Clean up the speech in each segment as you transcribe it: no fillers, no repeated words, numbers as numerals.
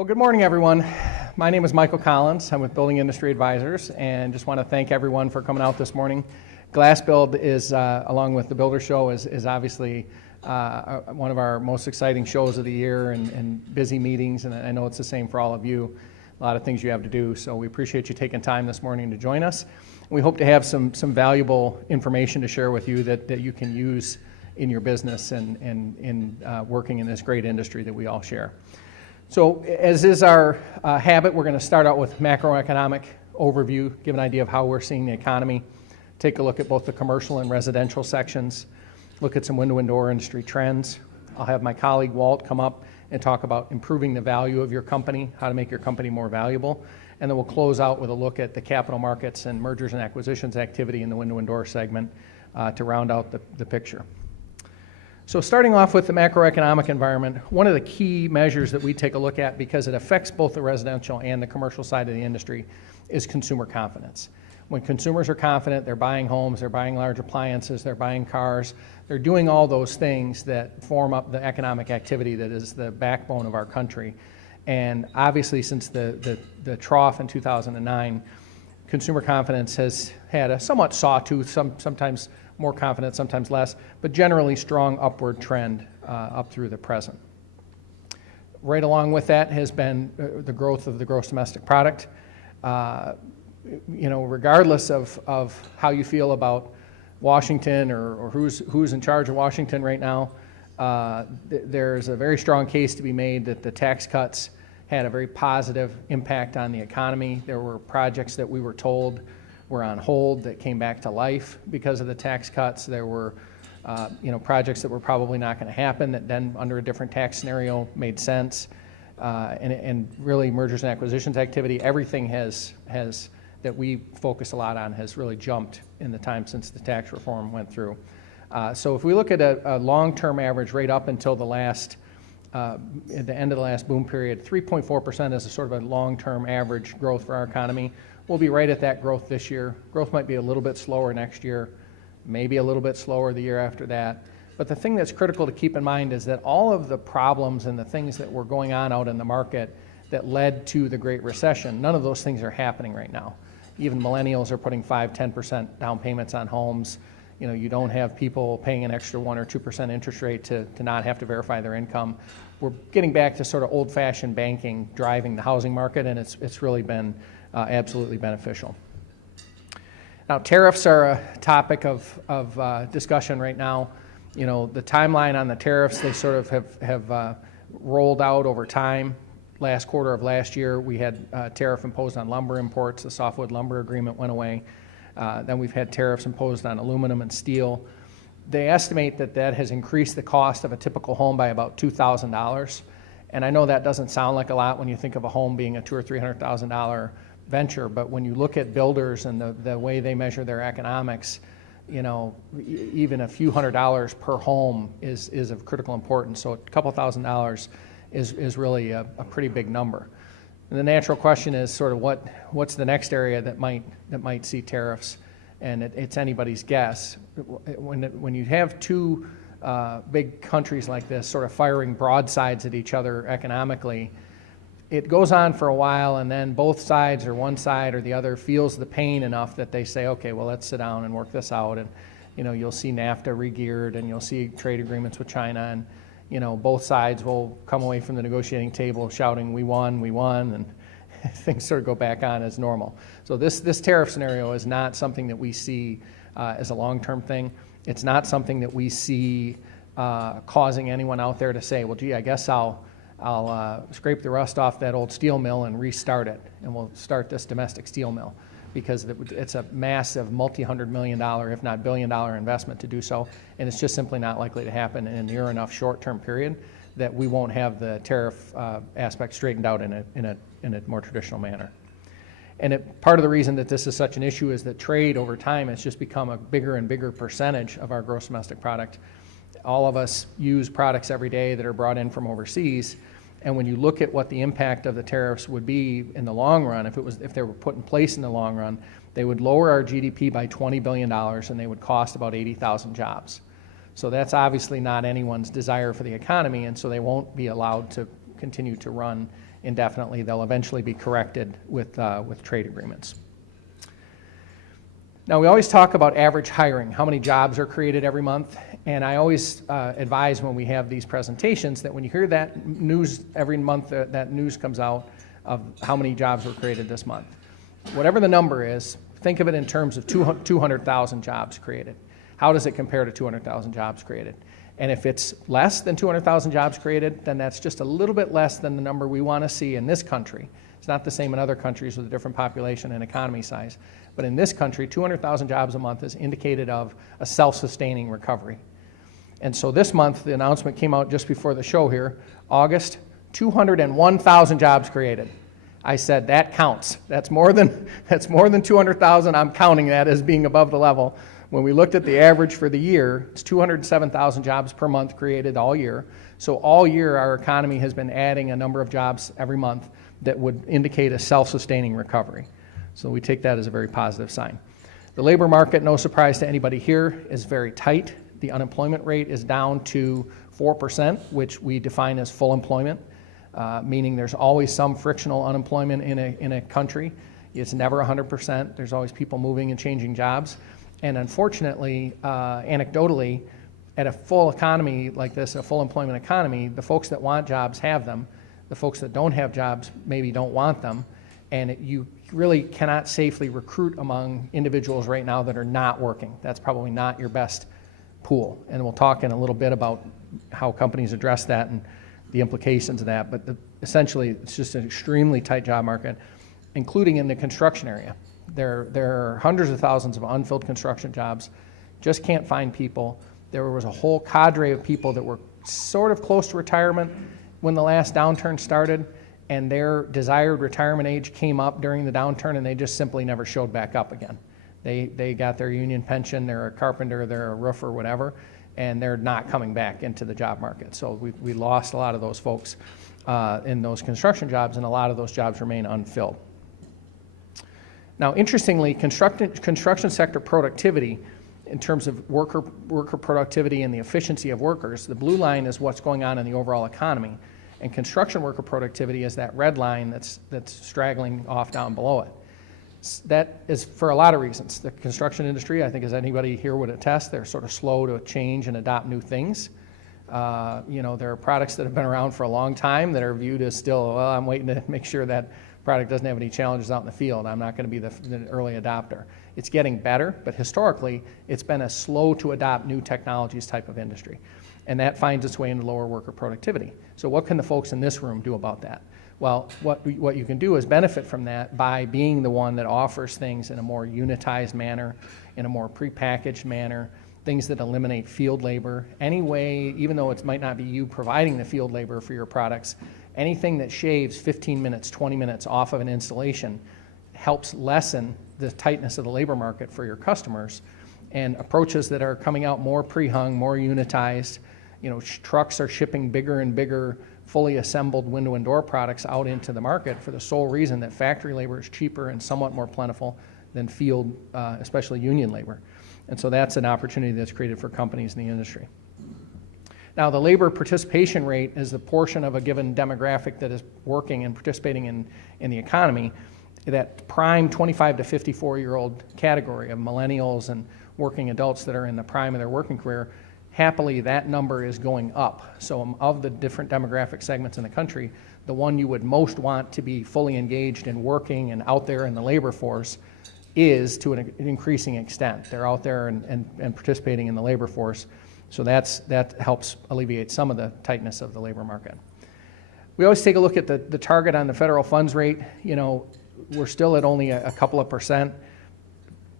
Well, good morning, everyone. My name is Michael Collins. I'm with Building Industry Advisors, and just want to thank everyone for coming out this morning. GlassBuild is, along with the Builder Show, is obviously one of our most exciting shows of the year and busy meetings, and I know it's the same for all of you. A lot of things you have to do, so we appreciate you taking time this morning to join us. We hope to have some valuable information to share with you that you can use in your business and in working in this great industry that we all share. So as is our habit, we're going to start out with macroeconomic overview, give an idea of how we're seeing the economy, take a look at both the commercial and residential sections, look at some window and door industry trends. I'll have my colleague Walt come up and talk about improving the value of your company, how to make your company more valuable, and then we'll close out with a look at the capital markets and mergers and acquisitions activity in the window and door segment to round out the picture. So starting off with the macroeconomic environment, one of the key measures that we take a look at, because it affects both the residential and the commercial side of the industry, is consumer confidence. When consumers are confident, they're buying homes, they're buying large appliances, they're buying cars, they're doing all those things that form up the economic activity that is the backbone of our country. And obviously, since the trough in 2009, consumer confidence has had a somewhat sawtooth, sometimes more confident, sometimes less, but generally strong upward trend up through the present. Right along with that has been the growth of the gross domestic product. Regardless of how you feel about Washington or who's in charge of Washington right now, there's a very strong case to be made that the tax cuts had a very positive impact on the economy. There were projects that we were told were on hold that came back to life because of the tax cuts. There were projects that were probably not going to happen that then under a different tax scenario made sense. And really mergers and acquisitions activity, everything has that we focus a lot on has really jumped in the time since the tax reform went through. So if we look at a long-term average rate up until at the end of the last boom period, 3.4% is a sort of a long-term average growth for our economy. We'll be right at that growth this year. Growth might be a little bit slower next year, maybe a little bit slower the year after that. But the thing that's critical to keep in mind is that all of the problems and the things that were going on out in the market that led to the Great Recession, none of those things are happening right now. Even millennials are putting 5-10% down payments on homes. You don't have people paying an extra 1 or 2% interest rate to not have to verify their income. We're getting back to sort of old-fashioned banking driving the housing market, and it's really been absolutely beneficial. Now, tariffs are a topic of discussion right now. The timeline on the tariffs, they sort of have rolled out over time. Last quarter of last year, we had a tariff imposed on lumber imports. The softwood lumber agreement went away. Then we've had tariffs imposed on aluminum and steel. They estimate that has increased the cost of a typical home by about $2,000. And I know that doesn't sound like a lot when you think of a home being a $200,000 or $300,000 venture, but when you look at builders and the way they measure their economics, even a few $100s per home is of critical importance. So a couple $1,000s is really a pretty big number. And the natural question is sort of what's the next area that might see tariffs, and it's anybody's guess. When you have two big countries like this sort of firing broadsides at each other economically, it goes on for a while, and then both sides or one side or the other feels the pain enough that they say, okay, well, let's sit down and work this out. And you'll see NAFTA re-geared, and you'll see trade agreements with China, and both sides will come away from the negotiating table shouting, we won, and things sort of go back on as normal. So this tariff scenario is not something that we see as a long-term thing. It's not something that we see causing anyone out there to say, well, gee, I guess I'll scrape the rust off that old steel mill and restart it, and we'll start this domestic steel mill, because it's a massive multi-$100 million, if not billion-dollar investment to do so, and it's just simply not likely to happen in a near enough short-term period that we won't have the tariff aspect straightened out in a more traditional manner. And part of the reason that this is such an issue is that trade over time has just become a bigger and bigger percentage of our gross domestic product. All of us use products every day that are brought in from overseas, and when you look at what the impact of the tariffs would be in the long run, if they were put in place in the long run, they would lower our GDP by $20 billion, and they would cost about 80,000 jobs. So that's obviously not anyone's desire for the economy, and so they won't be allowed to continue to run indefinitely. They'll eventually be corrected with trade agreements. Now, we always talk about average hiring, how many jobs are created every month, and I always advise when we have these presentations that when you hear that news every month, that news comes out of how many jobs were created this month. Whatever the number is, think of it in terms of 200,000 jobs created. How does it compare to 200,000 jobs created? And if it's less than 200,000 jobs created, then that's just a little bit less than the number we want to see in this country. It's not the same in other countries with a different population and economy size. But in this country, 200,000 jobs a month is indicated of a self-sustaining recovery. And so this month, the announcement came out just before the show here, August, 201,000 jobs created. I said, that counts. That's more than 200,000. I'm counting that as being above the level. When we looked at the average for the year, it's 207,000 jobs per month created all year. So all year, our economy has been adding a number of jobs every month that would indicate a self-sustaining recovery. So we take that as a very positive sign. The labor market, no surprise to anybody here, is very tight. The unemployment rate is down to 4%, which we define as full employment, meaning there's always some frictional unemployment in a country. It's never 100%. There's always people moving and changing jobs. And unfortunately, anecdotally, at a full economy like this, a full employment economy, the folks that want jobs have them. The folks that don't have jobs maybe don't want them. And you really cannot safely recruit among individuals right now that are not working. That's probably not your best pool. And we'll talk in a little bit about how companies address that and the implications of that. But essentially, it's just an extremely tight job market, including in the construction area. There are hundreds of thousands of unfilled construction jobs, just can't find people. There was a whole cadre of people that were sort of close to retirement when the last downturn started, and their desired retirement age came up during the downturn, and they just simply never showed back up again. They got their union pension, they're a carpenter, they're a roofer, whatever, and they're not coming back into the job market. So we lost a lot of those folks in those construction jobs, and a lot of those jobs remain unfilled. Now, interestingly, construction sector productivity, in terms of worker productivity and the efficiency of workers, the blue line is what's going on in the overall economy, and construction worker productivity is that red line that's straggling off down below it. That is for a lot of reasons. The construction industry, I think as anybody here would attest, they're sort of slow to change and adopt new things. There are products that have been around for a long time that are viewed as still, well, I'm waiting to make sure that product doesn't have any challenges out in the field. I'm not going to be the early adopter. It's getting better, but historically, it's been a slow to adopt new technologies type of industry. And that finds its way into lower worker productivity. So what can the folks in this room do about that? Well, what you can do is benefit from that by being the one that offers things in a more unitized manner, in a more prepackaged manner, things that eliminate field labor. Any way, even though it might not be you providing the field labor for your products, anything that shaves 15 minutes, 20 minutes off of an installation helps lessen the tightness of the labor market for your customers. And approaches that are coming out more pre-hung, more unitized, trucks are shipping bigger and bigger fully assembled window and door products out into the market for the sole reason that factory labor is cheaper and somewhat more plentiful than field, especially union labor. And so that's an opportunity that's created for companies in the industry. Now, the labor participation rate is the portion of a given demographic that is working and participating in the economy. That prime 25 to 54-year-old category of millennials and working adults that are in the prime of their working career, happily that number is going up. So of the different demographic segments in the country, the one you would most want to be fully engaged in working and out there in the labor force is to an increasing extent. They're out there and participating in the labor force. So that helps alleviate some of the tightness of the labor market. We always take a look at the target on the federal funds rate. We're still at only a couple of percent,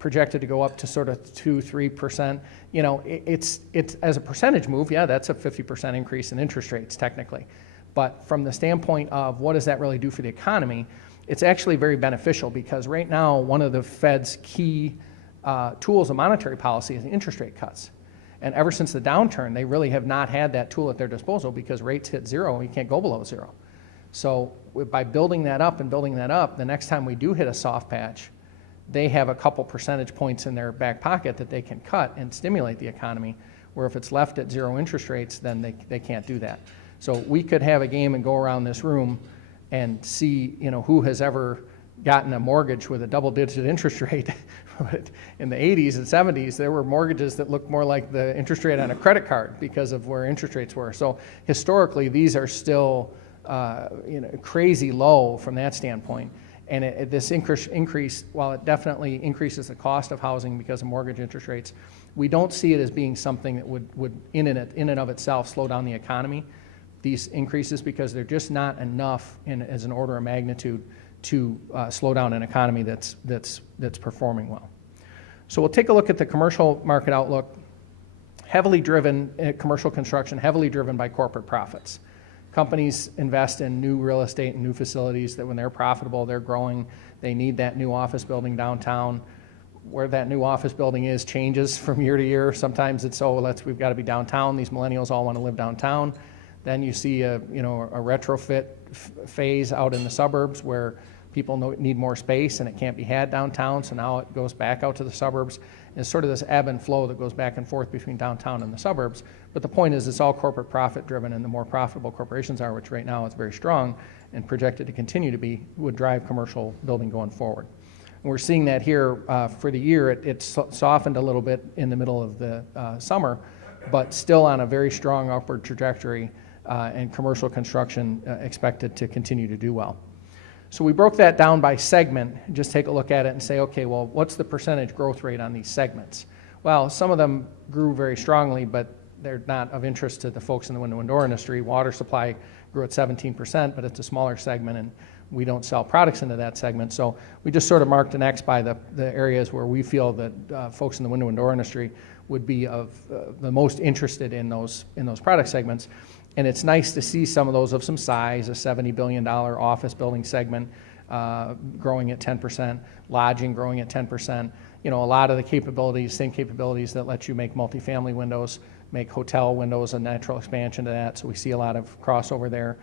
projected to go up to sort of 2-3%. It's as a percentage move, yeah, that's a 50% increase in interest rates technically. But from the standpoint of what does that really do for the economy, it's actually very beneficial because right now one of the Fed's key tools of monetary policy is interest rate cuts. And ever since the downturn, they really have not had that tool at their disposal because rates hit zero, you can't go below zero. So by building that up, the next time we do hit a soft patch, they have a couple percentage points in their back pocket that they can cut and stimulate the economy, where if it's left at zero interest rates, then they can't do that. So we could have a game and go around this room and see, who has ever gotten a mortgage with a double-digit interest rate. In the 80s and 70s, there were mortgages that looked more like the interest rate on a credit card because of where interest rates were. So historically, these are still crazy low from that standpoint. And this increase, while it definitely increases the cost of housing because of mortgage interest rates, we don't see it as being something that would in and of itself slow down the economy. These increases, because they're just not enough as an order of magnitude to slow down an economy that's performing well. So we'll take a look at the commercial market outlook. Heavily driven, commercial construction, heavily driven by corporate profits. Companies invest in new real estate and new facilities that when they're profitable, they're growing. They need that new office building downtown. Where that new office building is changes from year to year. Sometimes it's, we've got to be downtown. These millennials all want to live downtown. Then you see a retrofit phase out in the suburbs where people need more space and it can't be had downtown, so now it goes back out to the suburbs. And it's sort of this ebb and flow that goes back and forth between downtown and the suburbs. But the point is, it's all corporate profit driven, and the more profitable corporations are, which right now is very strong and projected to continue to be, would drive commercial building going forward. And we're seeing that here for the year. It softened a little bit in the middle of the summer, but still on a very strong upward trajectory, and commercial construction expected to continue to do well. So we broke that down by segment, and just take a look at it and say, okay, well, what's the percentage growth rate on these segments? Well, some of them grew very strongly, but they're not of interest to the folks in the window and door industry. Water supply grew at 17%, but it's a smaller segment, and we don't sell products into that segment. So we just sort of marked an X by the areas where we feel that folks in the window and door industry would be of the most interested in those product segments. And it's nice to see some of those of some size, a $70 billion office building segment growing at 10%, lodging growing at 10%. A lot of the capabilities, same capabilities that let you make multifamily windows, make hotel windows a natural expansion to that. So we see a lot of crossover there.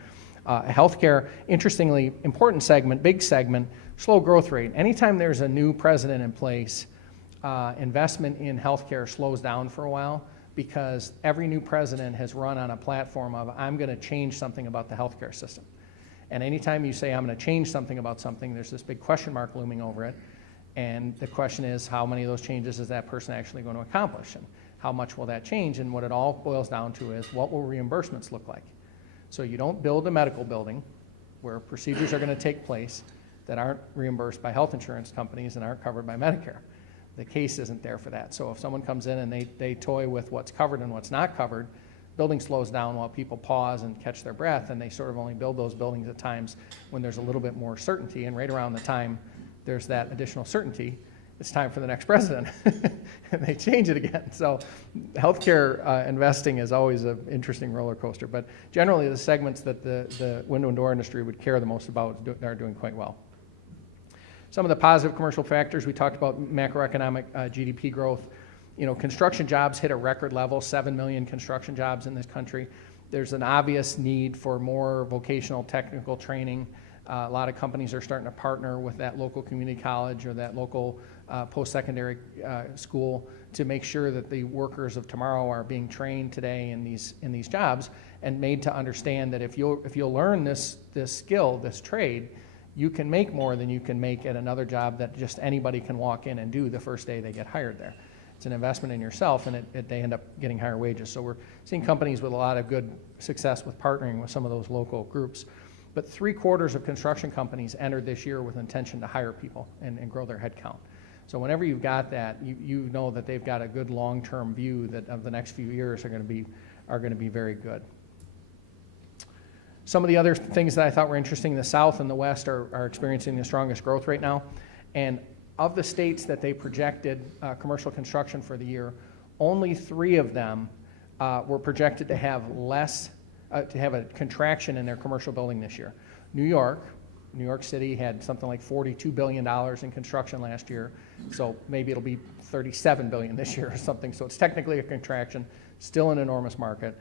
Healthcare, interestingly, important segment, big segment, slow growth rate. Anytime there's a new president in place, investment in healthcare slows down for a while, because every new president has run on a platform of, I'm going to change something about the healthcare system. And anytime you say, I'm going to change something about something, there's this big question mark looming over it. And the question is, how many of those changes is that person actually going to accomplish? And how much will that change? And what it all boils down to is, what will reimbursements look like? So you don't build a medical building where procedures are going to take place that aren't reimbursed by health insurance companies and aren't covered by Medicare. The case isn't there for that. So if someone comes in and they toy with what's covered and what's not covered, building slows down while people pause and catch their breath, and they sort of only build those buildings at times when there's a little bit more certainty. And right around the time there's that additional certainty, it's time for the next president, and they change it again. So healthcare investing is always an interesting roller coaster, but generally the segments that the window and door industry would care the most about are doing quite well. Some of the positive commercial factors, we talked about macroeconomic GDP growth. Construction jobs hit a record level, 7 million construction jobs in this country. There's an obvious need for more vocational technical training. A lot of companies are starting to partner with that local community college or that local post-secondary school to make sure that the workers of tomorrow are being trained today in these jobs and made to understand that if you'll learn this skill, this trade, you can make more than you can make at another job that just anybody can walk in and do the first day they get hired there. It's an investment in yourself, and they end up getting higher wages. So we're seeing companies with a lot of good success with partnering with some of those local groups. But 3/4 of construction companies entered this year with intention to hire people and grow their headcount. So whenever you've got that, you know that they've got a good long-term view that of the next few years are going to be very good. Some of the other things that I thought were interesting, the South and the West are experiencing the strongest growth right now. And of the states that they projected commercial construction for the year, only 3 of them were projected to have a contraction in their commercial building this year. New York City had something like $42 billion in construction last year, so maybe it'll be $37 billion this year or something. So it's technically a contraction, still an enormous market.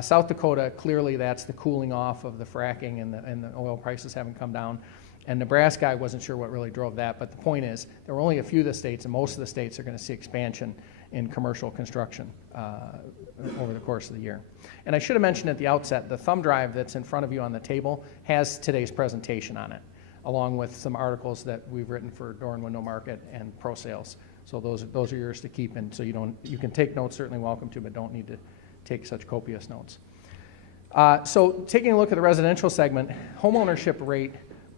South Dakota, clearly that's the cooling off of the fracking and the oil prices haven't come down. And Nebraska, I wasn't sure what really drove that, but the point is there were only a few of the states, and most of the states are going to see expansion in commercial construction over the course of the year. And I should have mentioned at the outset, the thumb drive that's in front of you on the table has today's presentation on it, along with some articles that we've written for Door and Window Market and Pro Sales. So those are yours to keep, and so you can take notes, certainly welcome to, but don't need to take such copious notes. So taking a look at the residential segment, homeownership rate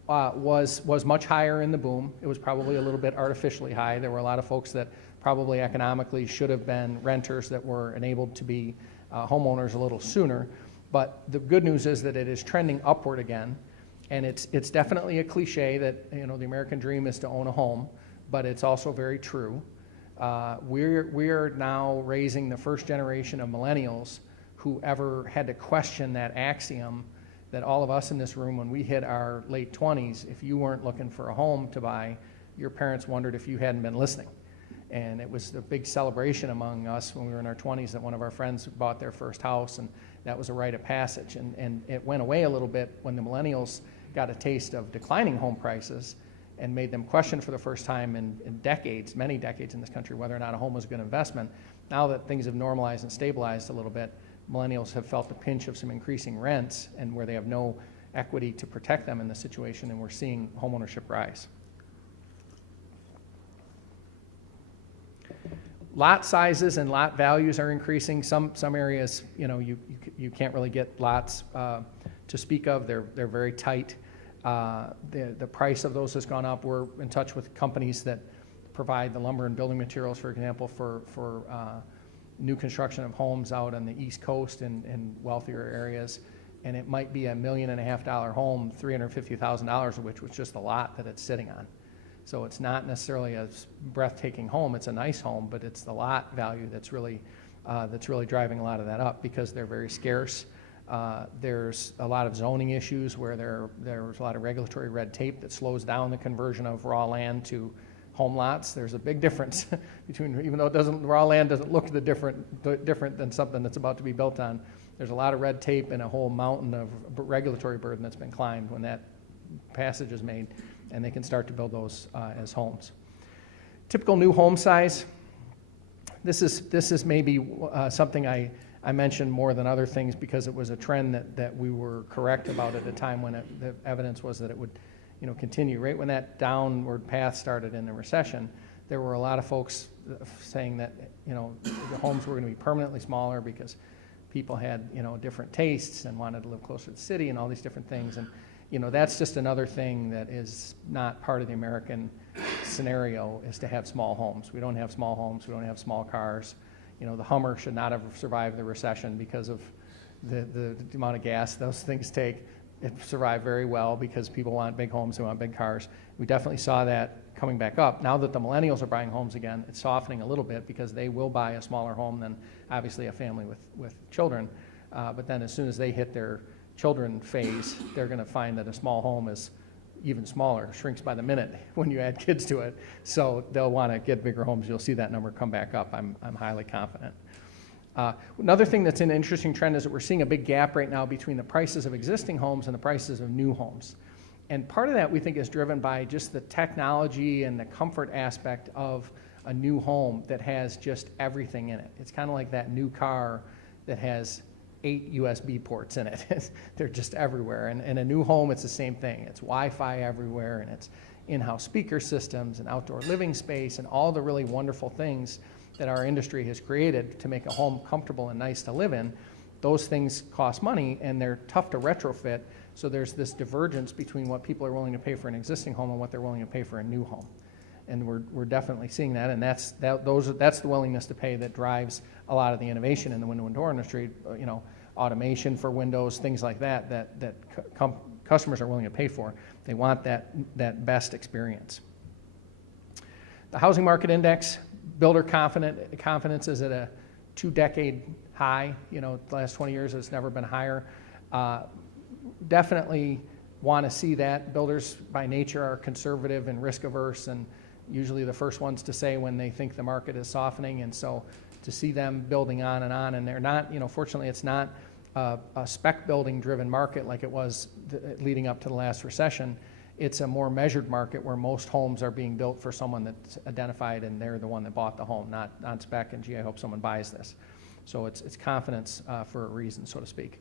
was much higher in the boom. It was probably a little bit artificially high. There were a lot of folks that probably economically should have been renters that were enabled to be homeowners a little sooner. But the good news is that it is trending upward again, and it's definitely a cliche that the American dream is to own a home, but it's also very true. We're now raising the first generation of millennials who ever had to question that axiom that all of us in this room, when we hit our late 20s, if you weren't looking for a home to buy, your parents wondered if you hadn't been listening. And it was a big celebration among us when we were in our 20s that one of our friends bought their first house, and that was a rite of passage. And it went away a little bit when the millennials got a taste of declining home prices and made them question for the first time in decades, many decades in this country, whether or not a home was a good investment. Now that things have normalized and stabilized a little bit, millennials have felt the pinch of some increasing rents and where they have no equity to protect them in the situation, and we're seeing homeownership rise. Lot sizes and lot values are increasing. Some areas, you can't really get lots to speak of. They're very tight. The price of those has gone up. We're in touch with companies that provide the lumber and building materials, for example, for new construction of homes out on the East Coast in wealthier areas. And it might be $1.5 million home, $350,000 of which was just the lot that it's sitting on. So it's not necessarily a breathtaking home. It's a nice home, but it's the lot value that's really driving a lot of that up because they're very scarce. There's a lot of zoning issues where there's a lot of regulatory red tape that slows down the conversion of raw land to home lots. There's a big difference between, even though raw land doesn't look different than something that's about to be built on. There's a lot of red tape and a whole mountain of regulatory burden that's been climbed when that passage is made, and they can start to build those as homes. Typical new home size. This is maybe something I mentioned more than other things because it was a trend that we were correct about at a time when the evidence was that it would continue. Right when that downward path started in the recession, there were a lot of folks saying that the homes were going to be permanently smaller because people had different tastes and wanted to live closer to the city and all these different things. And that's just another thing that is not part of the American scenario, is to have small homes. We don't have small homes. We don't have small cars. The Hummer should not have survived the recession because of the amount of gas those things take. It survived very well because people want big homes, they want big cars. We definitely saw that coming back up. Now that the millennials are buying homes again, it's softening a little bit because they will buy a smaller home than obviously a family with children. But then as soon as they hit their children phase, they're going to find that a small home is even smaller, shrinks by the minute when you add kids to it. So they'll want to get bigger homes. You'll see that number come back up. I'm highly confident. Another thing that's an interesting trend is that we're seeing a big gap right now between the prices of existing homes and the prices of new homes. And part of that we think is driven by just the technology and the comfort aspect of a new home that has just everything in it. It's kind of like that new car that has 8 USB ports in it. They're just everywhere. And in a new home, it's the same thing. It's Wi-Fi everywhere, and it's in-house speaker systems and outdoor living space and all the really wonderful things that our industry has created to make a home comfortable and nice to live in. Those things cost money, and they're tough to retrofit. So there's this divergence between what people are willing to pay for an existing home and what they're willing to pay for a new home. And we're definitely seeing that, and that's the willingness to pay that drives a lot of the innovation in the window and door industry. Automation for windows, things like that customers are willing to pay for. They want that best experience. The housing market index, builder confidence is at a 2-decade high. The last 20 years it's never been higher. Definitely want to see that. Builders by nature are conservative and risk averse, and usually the first ones to say when they think the market is softening. And so to see them building on, and they're not, fortunately it's not a spec building driven market like it was leading up to the last recession. It's a more measured market where most homes are being built for someone that's identified and they're the one that bought the home, not on spec and gee, I hope someone buys this. So it's confidence for a reason, so to speak.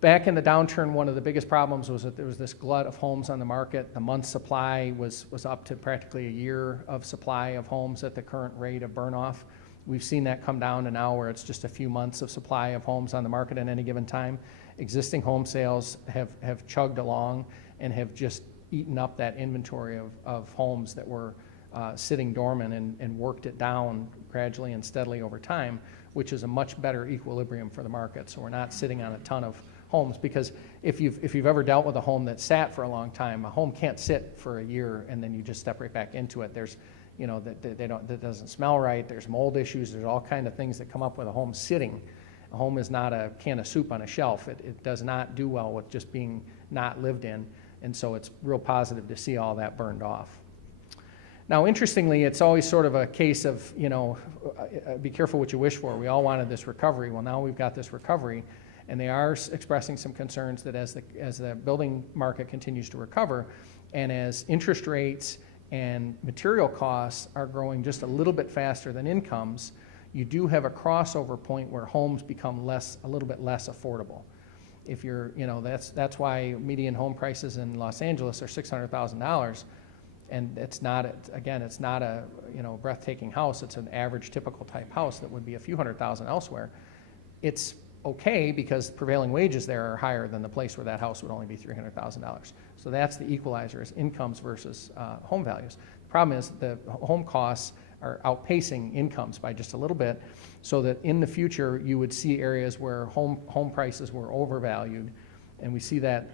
Back in the downturn, one of the biggest problems was that there was this glut of homes on the market. The month's supply was up to practically a year of supply of homes at the current rate of burn off. We've seen that come down to now where it's just a few months of supply of homes on the market at any given time. Existing home sales have chugged along and have just eaten up that inventory of homes that were sitting dormant and worked it down gradually and steadily over time, which is a much better equilibrium for the market. So we're not sitting on a ton of homes, because if you've ever dealt with a home that sat for a long time, a home can't sit for a year and then you just step right back into it. There's, that doesn't smell right. There's mold issues. There's all kind of things that come up with a home sitting. A home is not a can of soup on a shelf. It does not do well with just being not lived in, and so it's real positive to see all that burned off. Now, interestingly, it's always sort of a case of, be careful what you wish for. We all wanted this recovery. Well, now we've got this recovery, and they are expressing some concerns that as the building market continues to recover, and as interest rates and material costs are growing just a little bit faster than incomes, you do have a crossover point where homes become a little bit less affordable. If you're, that's why median home prices in Los Angeles are $600,000, and it's not a breathtaking house. It's an average typical type house that would be a few $100,000 elsewhere. It's okay because prevailing wages there are higher than the place where that house would only be $300,000. So that's the equalizer, is incomes versus home values. The problem is the home costs are outpacing incomes by just a little bit, so that in the future you would see areas where home prices were overvalued, and we see that,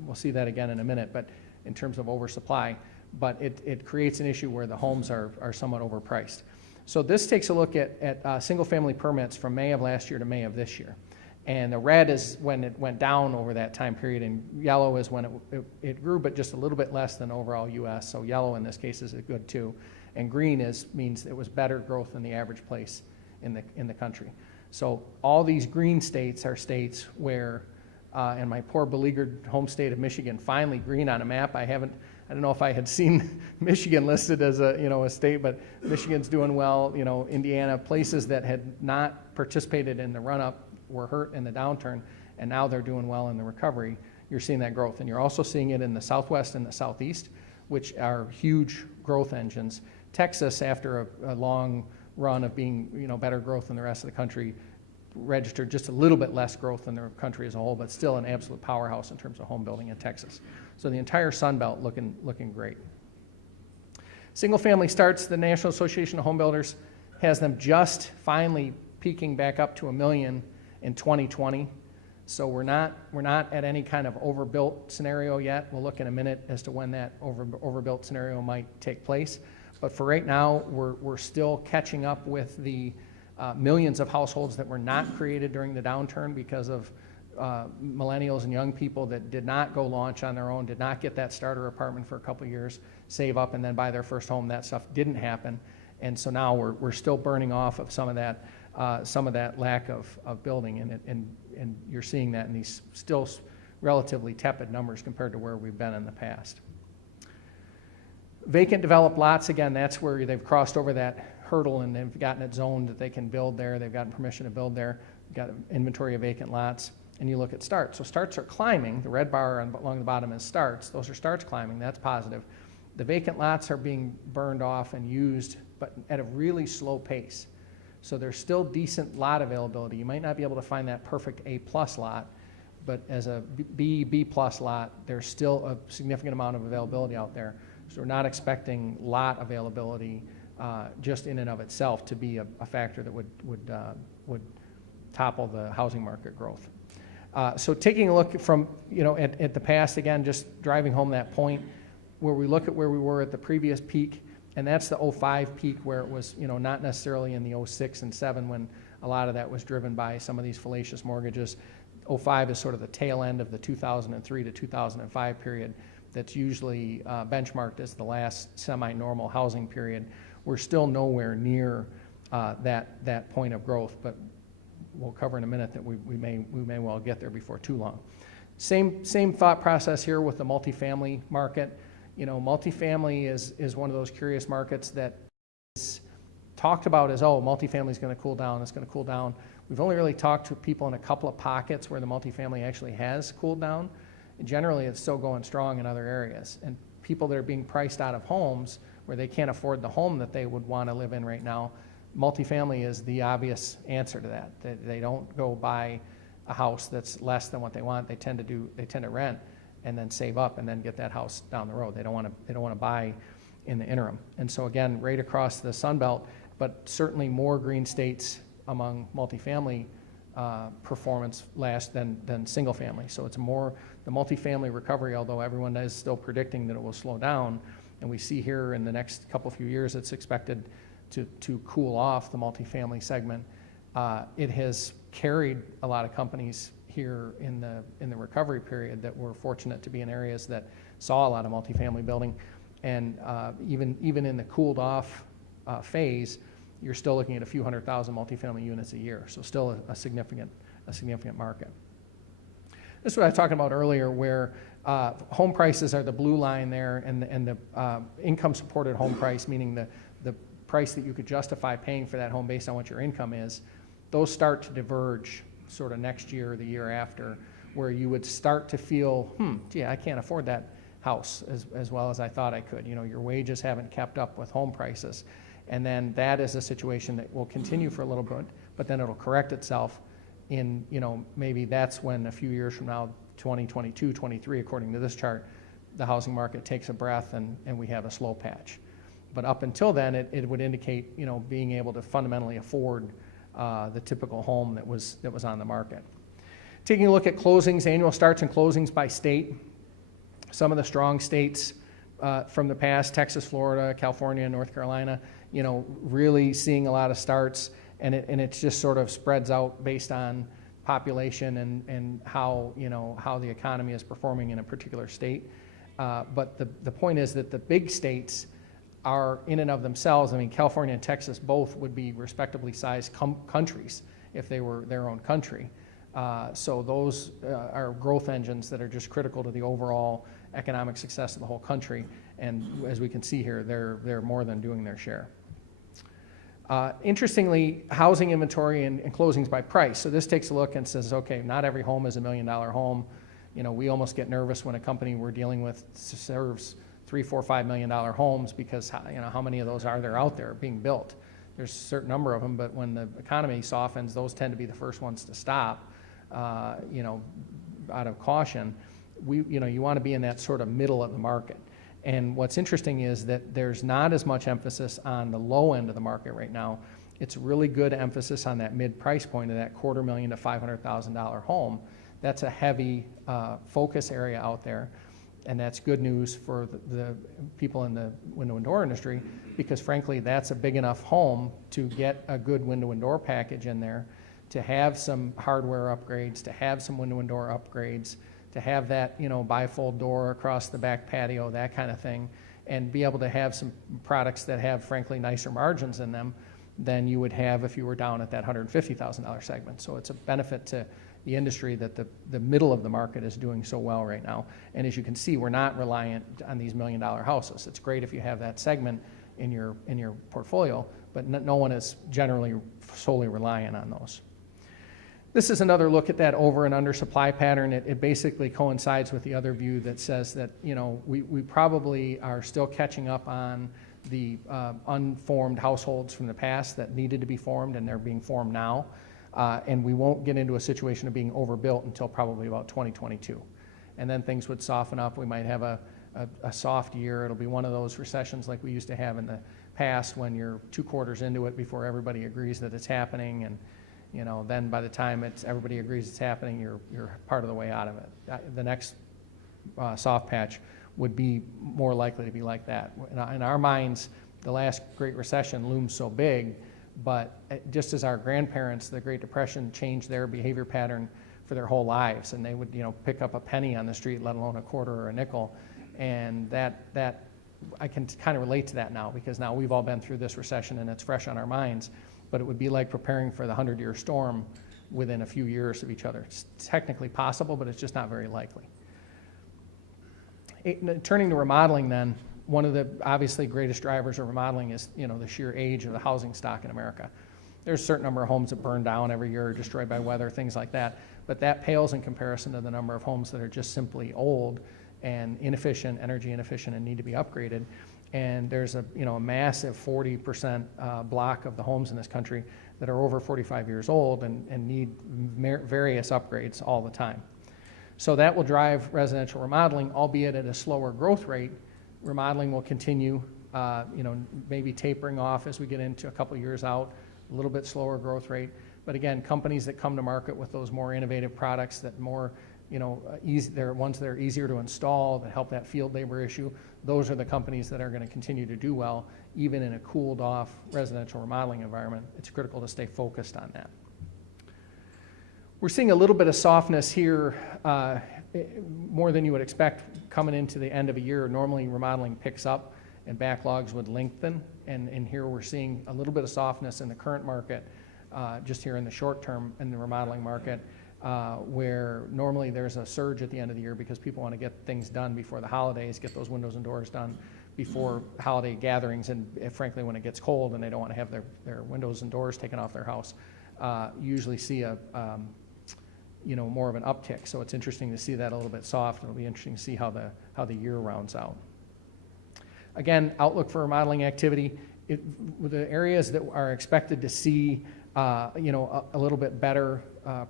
we'll see that again in a minute, but in terms of oversupply, but it creates an issue where the homes are somewhat overpriced. So this takes a look at single-family permits from May of last year to May of this year. And the red is when it went down over that time period, and yellow is when it grew, but just a little bit less than overall U.S. So yellow in this case is good too. And green means it was better growth than the average place in the country. So all these green states are states where, and my poor beleaguered home state of Michigan, finally green on a map. I don't know if I had seen Michigan listed as a state, but Michigan's doing well. Indiana, places that had not participated in the run-up were hurt in the downturn, and now they're doing well in the recovery. You're seeing that growth, and you're also seeing it in the Southwest and the Southeast, which are huge growth engines. Texas, after a long run of being better growth than the rest of the country, registered just a little bit less growth than the country as a whole, but still an absolute powerhouse in terms of home building in Texas. So the entire Sun Belt looking great. Single family starts, the National Association of Home Builders has them just finally peaking back up to 1 million in 2020. So we're not at any kind of overbuilt scenario yet. We'll look in a minute as to when that overbuilt scenario might take place. But for right now, we're still catching up with the millions of households that were not created during the downturn because of millennials and young people that did not go launch on their own, did not get that starter apartment for a couple of years, save up and then buy their first home. That stuff didn't happen. And so now we're still burning off of some of that lack of building, and you're seeing that in these still relatively tepid numbers compared to where we've been in the past. Vacant developed lots, again, that's where they've crossed over that hurdle and they've gotten it zoned that they can build there. They've gotten permission to build there. We've got an inventory of vacant lots. And you look at starts. So starts are climbing. The red bar along the bottom is starts. Those are starts climbing. That's positive. The vacant lots are being burned off and used, but at a really slow pace. So there's still decent lot availability. You might not be able to find that perfect A+ lot, but as a B+ lot, there's still a significant amount of availability out there. So we're not expecting lot availability just in and of itself to be a factor that would topple the housing market growth. So taking a look from at the past, again, just driving home that point where we look at where we were at the previous peak, and that's the 05 peak where it was not necessarily in the 06 and 07 when a lot of that was driven by some of these fallacious mortgages. 05 is sort of the tail end of the 2003 to 2005 period. That's usually benchmarked as the last semi-normal housing period. We're still nowhere near that point of growth, but we'll cover in a minute that we may well get there before too long. Same thought process here with the multifamily market. Multifamily is one of those curious markets that is talked about as, oh, multifamily is going to cool down, it's going to cool down. We've only really talked to people in a couple of pockets where the multifamily actually has cooled down. Generally, it's still going strong in other areas. And people that are being priced out of homes where they can't afford the home that they would want to live in right now, multifamily is the obvious answer to that. They don't go buy a house that's less than what they want. They tend to rent and then save up and then get that house down the road. They don't want to buy in the interim. And so again, right across the Sun Belt, but certainly more green states among multifamily performance last than single family. So it's more the multifamily recovery, although everyone is still predicting that it will slow down. And we see here in the next few years, it's expected to cool off the multifamily segment. It has carried a lot of companies here in the recovery period that were fortunate to be in areas that saw a lot of multifamily building. And even in the cooled off phase, you're still looking at a few 100,000 multifamily units a year. So still a significant market. This is what I was talking about earlier, where home prices are the blue line there, and the income supported home price, meaning the price that you could justify paying for that home based on what your income is. Those start to diverge sort of next year or the year after, where you would start to feel, gee, I can't afford that house as well as I thought I could. Your wages haven't kept up with home prices. And then that is a situation that will continue for a little bit, but then it'll correct itself in, maybe that's when a few years from now, 2022, 23, according to this chart, the housing market takes a breath and we have a slow patch. But up until then, it would indicate, being able to fundamentally afford the typical home that was on the market. Taking a look at closings, annual starts and closings by state. Some of the strong states from the past, Texas, Florida, California, North Carolina, really seeing a lot of starts, and it just sort of spreads out based on population and how the economy is performing in a particular state. But the point is that the big states are in and of themselves, California and Texas both would be respectably sized countries if they were their own country. So those are growth engines that are just critical to the overall economic success of the whole country. And as we can see here, they're more than doing their share. Interestingly, housing inventory and closings by price. So this takes a look and says, okay, not every home is $1 million home. We almost get nervous when a company we're dealing with serves $3, $4, $5 million homes because how many of those are there out there being built? There's a certain number of them, but when the economy softens, those tend to be the first ones to stop. Out of caution. You want to be in that sort of middle of the market. And what's interesting is that there's not as much emphasis on the low end of the market right now. It's really good emphasis on that mid price point of that $250,000 to $500,000 home. That's a heavy focus area out there. And that's good news for the people in the window and door industry, because frankly, that's a big enough home to get a good window and door package in there, to have some hardware upgrades, to have some window and door upgrades, to have that, bifold door across the back patio, that kind of thing, and be able to have some products that have, frankly, nicer margins in them than you would have if you were down at that $150,000 segment. So it's a benefit to the industry that the middle of the market is doing so well right now. And as you can see, we're not reliant on these $1 million houses. It's great if you have that segment in your portfolio, but no one is generally solely reliant on those. This is another look at that over and under supply pattern. It basically coincides with the other view that says that we probably are still catching up on the unformed households from the past that needed to be formed, and they're being formed now. And we won't get into a situation of being overbuilt until probably about 2022. And then things would soften up. We might have a soft year. It'll be one of those recessions like we used to have in the past, when you're 2 quarters into it before everybody agrees that it's happening, and then by the time everybody agrees it's happening, you're part of the way out of it. The next soft patch would be more likely to be like that. In our minds, the last Great Recession looms so big, but just as our grandparents, the Great Depression changed their behavior pattern for their whole lives, and they would pick up a penny on the street, let alone a quarter or a nickel, and that I can kind of relate to that now, because now we've all been through this recession and it's fresh on our minds. But it would be like preparing for the 100-year storm within a few years of each other. It's technically possible, but it's just not very likely. Turning to remodeling then, one of the obviously greatest drivers of remodeling is, the sheer age of the housing stock in America. There's a certain number of homes that burn down every year, destroyed by weather, things like that, but that pales in comparison to the number of homes that are just simply old and inefficient, energy inefficient, and need to be upgraded. And there's a massive 40% block of the homes in this country that are over 45 years old and need various upgrades all the time. So that will drive residential remodeling, albeit at a slower growth rate. Remodeling will continue, maybe tapering off as we get into a couple years out, a little bit slower growth rate. But again, companies that come to market with those more innovative products that more, they're ones that are easier to install, that help that field labor issue, those are the companies that are going to continue to do well, even in a cooled off residential remodeling environment. It's critical to stay focused on that. We're seeing a little bit of softness here, more than you would expect coming into the end of a year. Normally remodeling picks up and backlogs would lengthen, and here we're seeing a little bit of softness in the current market, just here in the short term in the remodeling market, where normally there's a surge at the end of the year because people want to get things done before the holidays, get those windows and doors done before holiday gatherings, and frankly when it gets cold and they don't want to have their windows and doors taken off their house, usually see a more of an uptick. So it's interesting to see that a little bit soft. It'll be interesting to see how the year rounds out. Again, outlook for remodeling activity, the areas that are expected to see a little bit better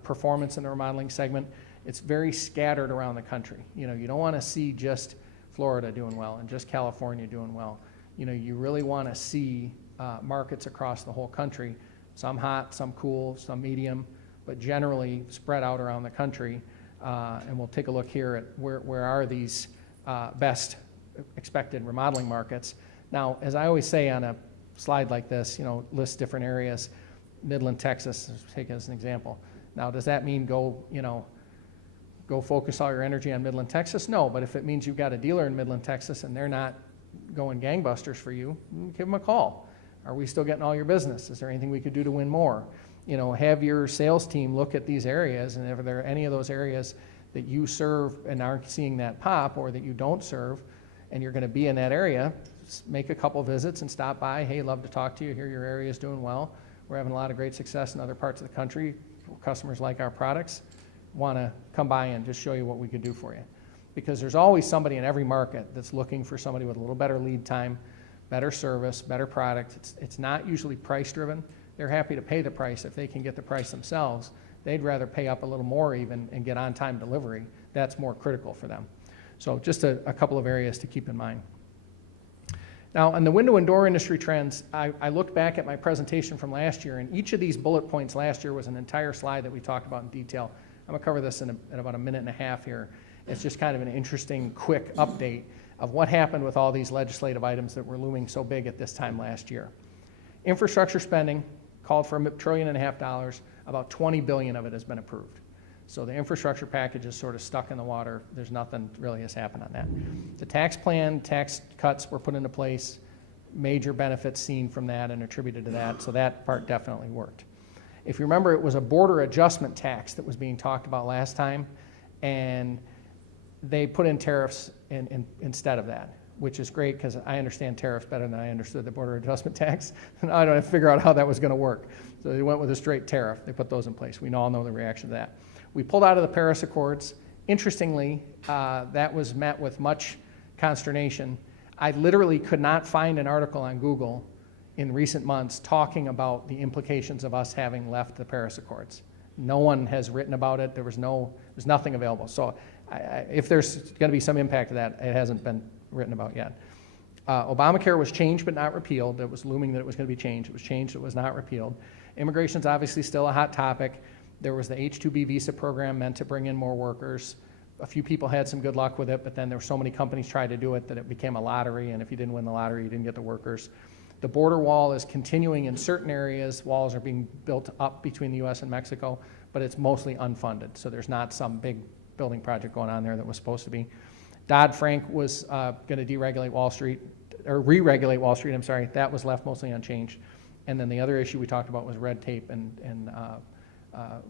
performance in the remodeling segment, it's very scattered around the country. You don't want to see just Florida doing well and just California doing well. You really want to see markets across the whole country, some hot, some cool, some medium, but generally spread out around the country. And we'll take a look here at where are these best expected remodeling markets. Now, as I always say on a slide like this, list different areas. Midland, Texas, take as an example. Now, does that mean go focus all your energy on Midland, Texas? No, but if it means you've got a dealer in Midland, Texas, and they're not going gangbusters for you, give them a call. Are we still getting all your business? Is there anything we could do to win more? Have your sales team look at these areas, and if there are any of those areas that you serve and aren't seeing that pop, or that you don't serve, and you're going to be in that area, make a couple visits and stop by. Hey, love to talk to you. Hear your area is doing well. We're having a lot of great success in other parts of the country. Customers like our products, want to come by and just show you what we could do for you. Because there's always somebody in every market that's looking for somebody with a little better lead time, better service, better product. It's not usually price driven. They're happy to pay the price if they can get the price themselves. They'd rather pay up a little more even and get on-time delivery. That's more critical for them. So just a couple of areas to keep in mind. Now, on the window and door industry trends, I looked back at my presentation from last year, and each of these bullet points last year was an entire slide that we talked about in detail. I'm going to cover this in about a minute and a half here. It's just kind of an interesting, quick update of what happened with all these legislative items that were looming so big at this time last year. Infrastructure spending called for $1.5 trillion. About $20 billion of it has been approved. So the infrastructure package is sort of stuck in the water. There's nothing really has happened on that. The tax plan, tax cuts were put into place, major benefits seen from that and attributed to that, so that part definitely worked. If you remember, it was a border adjustment tax that was being talked about last time, and they put in tariffs instead of that, which is great because I understand tariffs better than I understood the border adjustment tax, and I don't have to figure out how that was going to work. So they went with a straight tariff. They put those in place. We all know the reaction to that. We pulled out of the Paris Accords. Interestingly, that was met with much consternation. I literally could not find an article on Google in recent months talking about the implications of us having left the Paris Accords. No one has written about it. There's nothing available. So if there's going to be some impact of that, it hasn't been written about yet. Obamacare was changed but not repealed. It was looming that it was going to be changed. It was changed. It was not repealed. Immigration's obviously still a hot topic. There was the H-2B visa program meant to bring in more workers. A few people had some good luck with it, but then there were so many companies trying to do it that it became a lottery, and if you didn't win the lottery, you didn't get the workers. The border wall is continuing in certain areas. Walls are being built up between the U.S. and Mexico, but it's mostly unfunded, so there's not some big building project going on there that was supposed to be. Dodd-Frank was going to deregulate Wall Street, or re-regulate Wall Street, I'm sorry. That was left mostly unchanged. And then the other issue we talked about was red tape and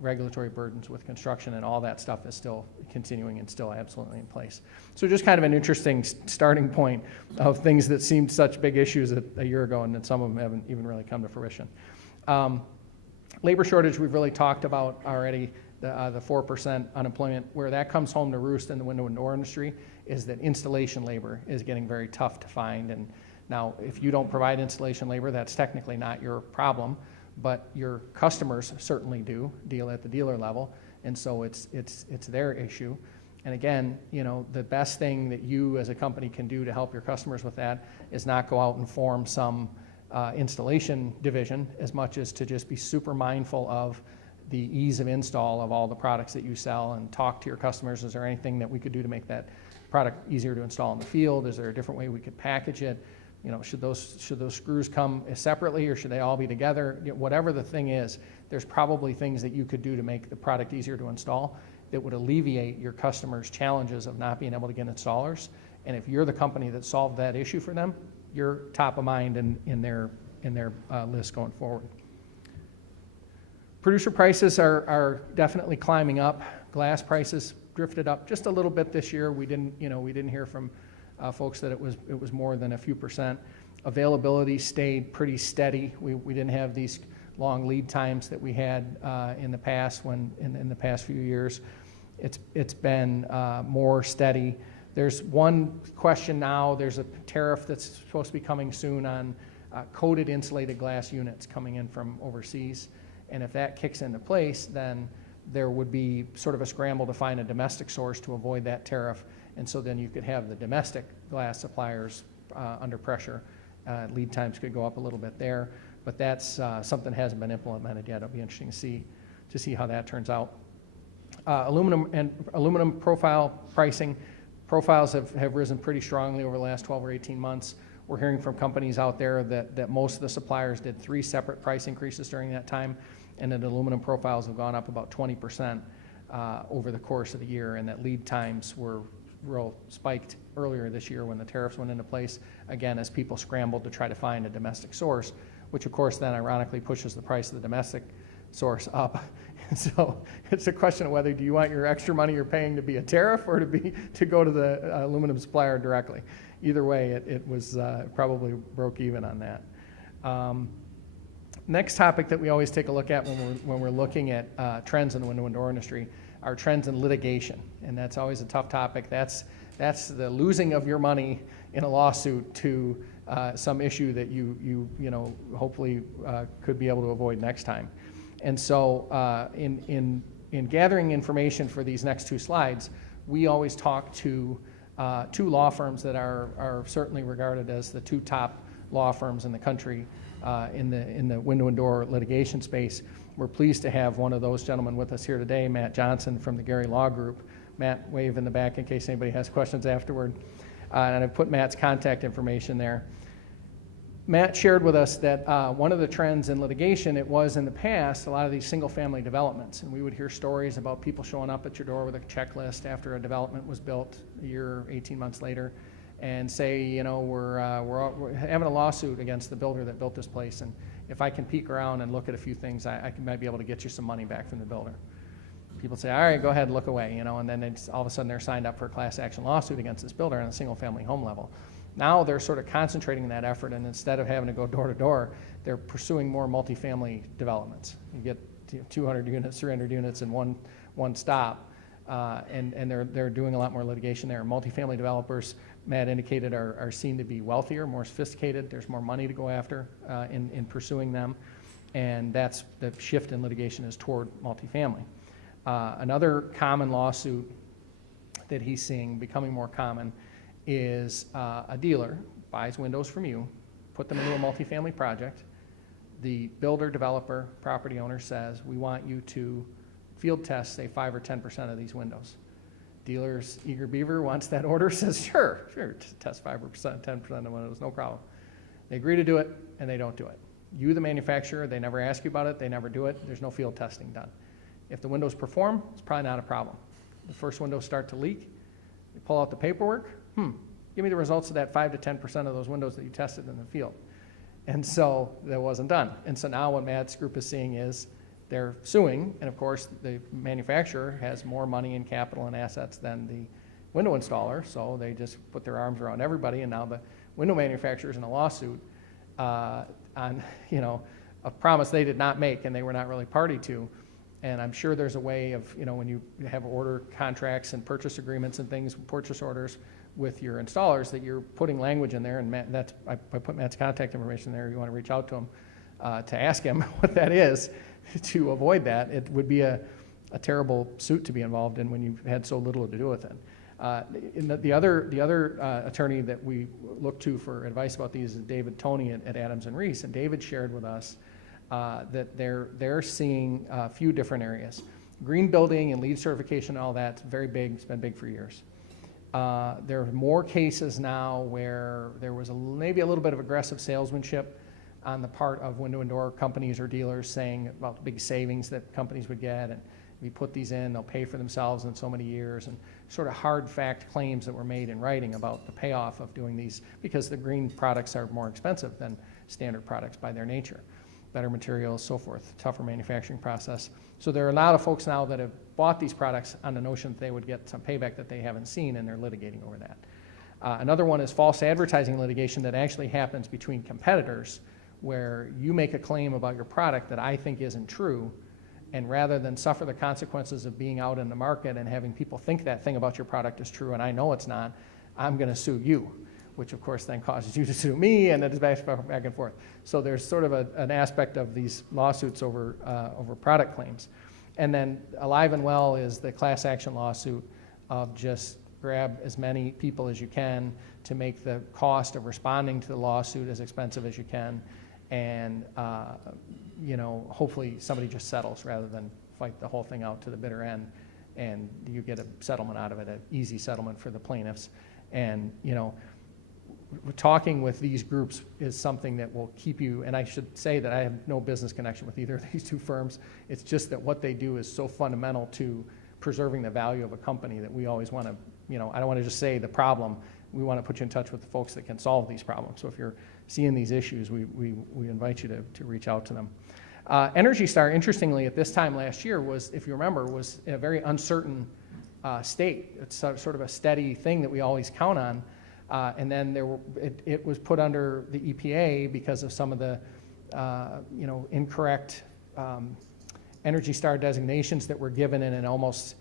regulatory burdens with construction, and all that stuff is still continuing and still absolutely in place. So just kind of an interesting starting point of things that seemed such big issues a year ago, and then some of them haven't even really come to fruition. Labor shortage we've really talked about already, the 4% unemployment. Where that comes home to roost in the window and door industry is that installation labor is getting very tough to find. And now, if you don't provide installation labor, that's technically not your problem, but your customers certainly do deal at the dealer level, and so it's their issue. And again, the best thing that you as a company can do to help your customers with that is not go out and form some installation division as much as to just be super mindful of the ease of install of all the products that you sell, and talk to your customers. Is there anything that we could do to make that product easier to install in the field? Is there a different way we could package it? Should those screws come separately, or should they all be together? Whatever the thing is, there's probably things that you could do to make the product easier to install that would alleviate your customers' challenges of not being able to get installers. And if you're the company that solved that issue for them, you're top of mind in their list going forward. Producer prices are definitely climbing up. Glass prices drifted up just a little bit this year. We didn't hear from folks that it was more than a few percent. Availability stayed pretty steady. We didn't have these long lead times that we had in the past in the past few years. It's been more steady. There's one question now. There's a tariff that's supposed to be coming soon on coated insulated glass units coming in from overseas. And if that kicks into place, then there would be sort of a scramble to find a domestic source to avoid that tariff. And so then you could have the domestic glass suppliers under pressure. Lead times could go up a little bit there, but that's something that hasn't been implemented yet. It'll be interesting to see how that turns out. Aluminum profile pricing. Profiles have risen pretty strongly over the last 12 or 18 months. We're hearing from companies out there that most of the suppliers did 3 separate price increases during that time, and that aluminum profiles have gone up about 20% over the course of the year, and that lead times were real spiked earlier this year when the tariffs went into place, again, as people scrambled to try to find a domestic source, which of course then ironically pushes the price of the domestic source up. And so it's a question of whether do you want your extra money you're paying to be a tariff or to go to the aluminum supplier directly. Either way, it was probably broke even on that. Next topic that we always take a look at when we're looking at trends in the window and door industry are trends in litigation, and that's always a tough topic. That's the losing of your money in a lawsuit to some issue that you hopefully could be able to avoid next time. And so in gathering information for these next 2 slides, we always talk to 2 law firms that are certainly regarded as the 2 top law firms in the country in the window and door litigation space. We're pleased to have one of those gentlemen with us here today, Matt Johnson from the Gary Law Group. Matt, wave in the back in case anybody has questions afterward. And I put Matt's contact information there. Matt shared with us that one of the trends in litigation, it was in the past, a lot of these single-family developments, and we would hear stories about people showing up at your door with a checklist after a development was built a year, 18 months later, and say, we're having a lawsuit against the builder that built this place, and if I can peek around and look at a few things, I might be able to get you some money back from the builder. People say, all right, go ahead and look away, and then all of a sudden they're signed up for a class action lawsuit against this builder on a single-family home level. Now they're sort of concentrating that effort, and instead of having to go door to door, they're pursuing more multifamily developments. You get 200 units, 300 units in one stop, and they're doing a lot more litigation there. Multifamily developers, Matt indicated, are seen to be wealthier, more sophisticated. There's more money to go after in pursuing them, and that's the shift in litigation is toward multifamily. Another common lawsuit that he's seeing becoming more common is a dealer buys windows from you, put them into a multifamily project. The builder, developer, property owner says, we want you to field test, say, 5 or 10% of these windows. Dealer's eager beaver wants that order, says, sure, test 5 or 10% of windows, no problem. They agree to do it, and they don't do it. You, the manufacturer, they never ask you about it, they never do it, there's no field testing done. If the windows perform, it's probably not a problem. The first windows start to leak, you pull out the paperwork, give me the results of that 5 to 10% of those windows that you tested in the field. And so that wasn't done. And so now what Matt's group is seeing is they're suing, and of course, the manufacturer has more money and capital and assets than the window installer, so they just put their arms around everybody, and now the window manufacturer's in a lawsuit on, a promise they did not make and they were not really party to. And I'm sure there's a way of, when you have order contracts and purchase agreements and things, purchase orders with your installers, that you're putting language in there, and Matt, I put Matt's contact information there if you want to reach out to him to ask him what that is to avoid that. It would be a terrible suit to be involved in when you've had so little to do with it. The other attorney that we look to for advice about these is David Toney at Adams and Reese, and David shared with us that they're seeing a few different areas. Green building and LEED certification and all that's very big. It's been big for years. There are more cases now where there was maybe a little bit of aggressive salesmanship on the part of window and door companies or dealers saying about the big savings that companies would get, and if you put these in, they'll pay for themselves in so many years, and sort of hard fact claims that were made in writing about the payoff of doing these, because the green products are more expensive than standard products by their nature. Better materials, so forth, tougher manufacturing process. So there are a lot of folks now that have bought these products on the notion that they would get some payback that they haven't seen, and they're litigating over that. Another one is false advertising litigation that actually happens between competitors, where you make a claim about your product that I think isn't true, and rather than suffer the consequences of being out in the market and having people think that thing about your product is true and I know it's not, I'm going to sue you, which of course then causes you to sue me, and it's back and forth. So there's sort of an aspect of these lawsuits over product claims. And then alive and well is the class action lawsuit of just grab as many people as you can to make the cost of responding to the lawsuit as expensive as you can, and hopefully somebody just settles rather than fight the whole thing out to the bitter end, and you get a settlement out of it, an easy settlement for the plaintiffs. And talking with these groups is something that will keep you, and I should say that I have no business connection with either of these two firms. It's just that what they do is so fundamental to preserving the value of a company that we always want to, I don't want to just say the problem. We want to put you in touch with the folks that can solve these problems. So if you're seeing these issues, we invite you to reach out to them. Energy Star, interestingly, at this time last year was, if you remember, was in a very uncertain state. It's sort of a steady thing that we always count on. And then it was put under the EPA because of some of the incorrect Energy Star designations that were given in an almost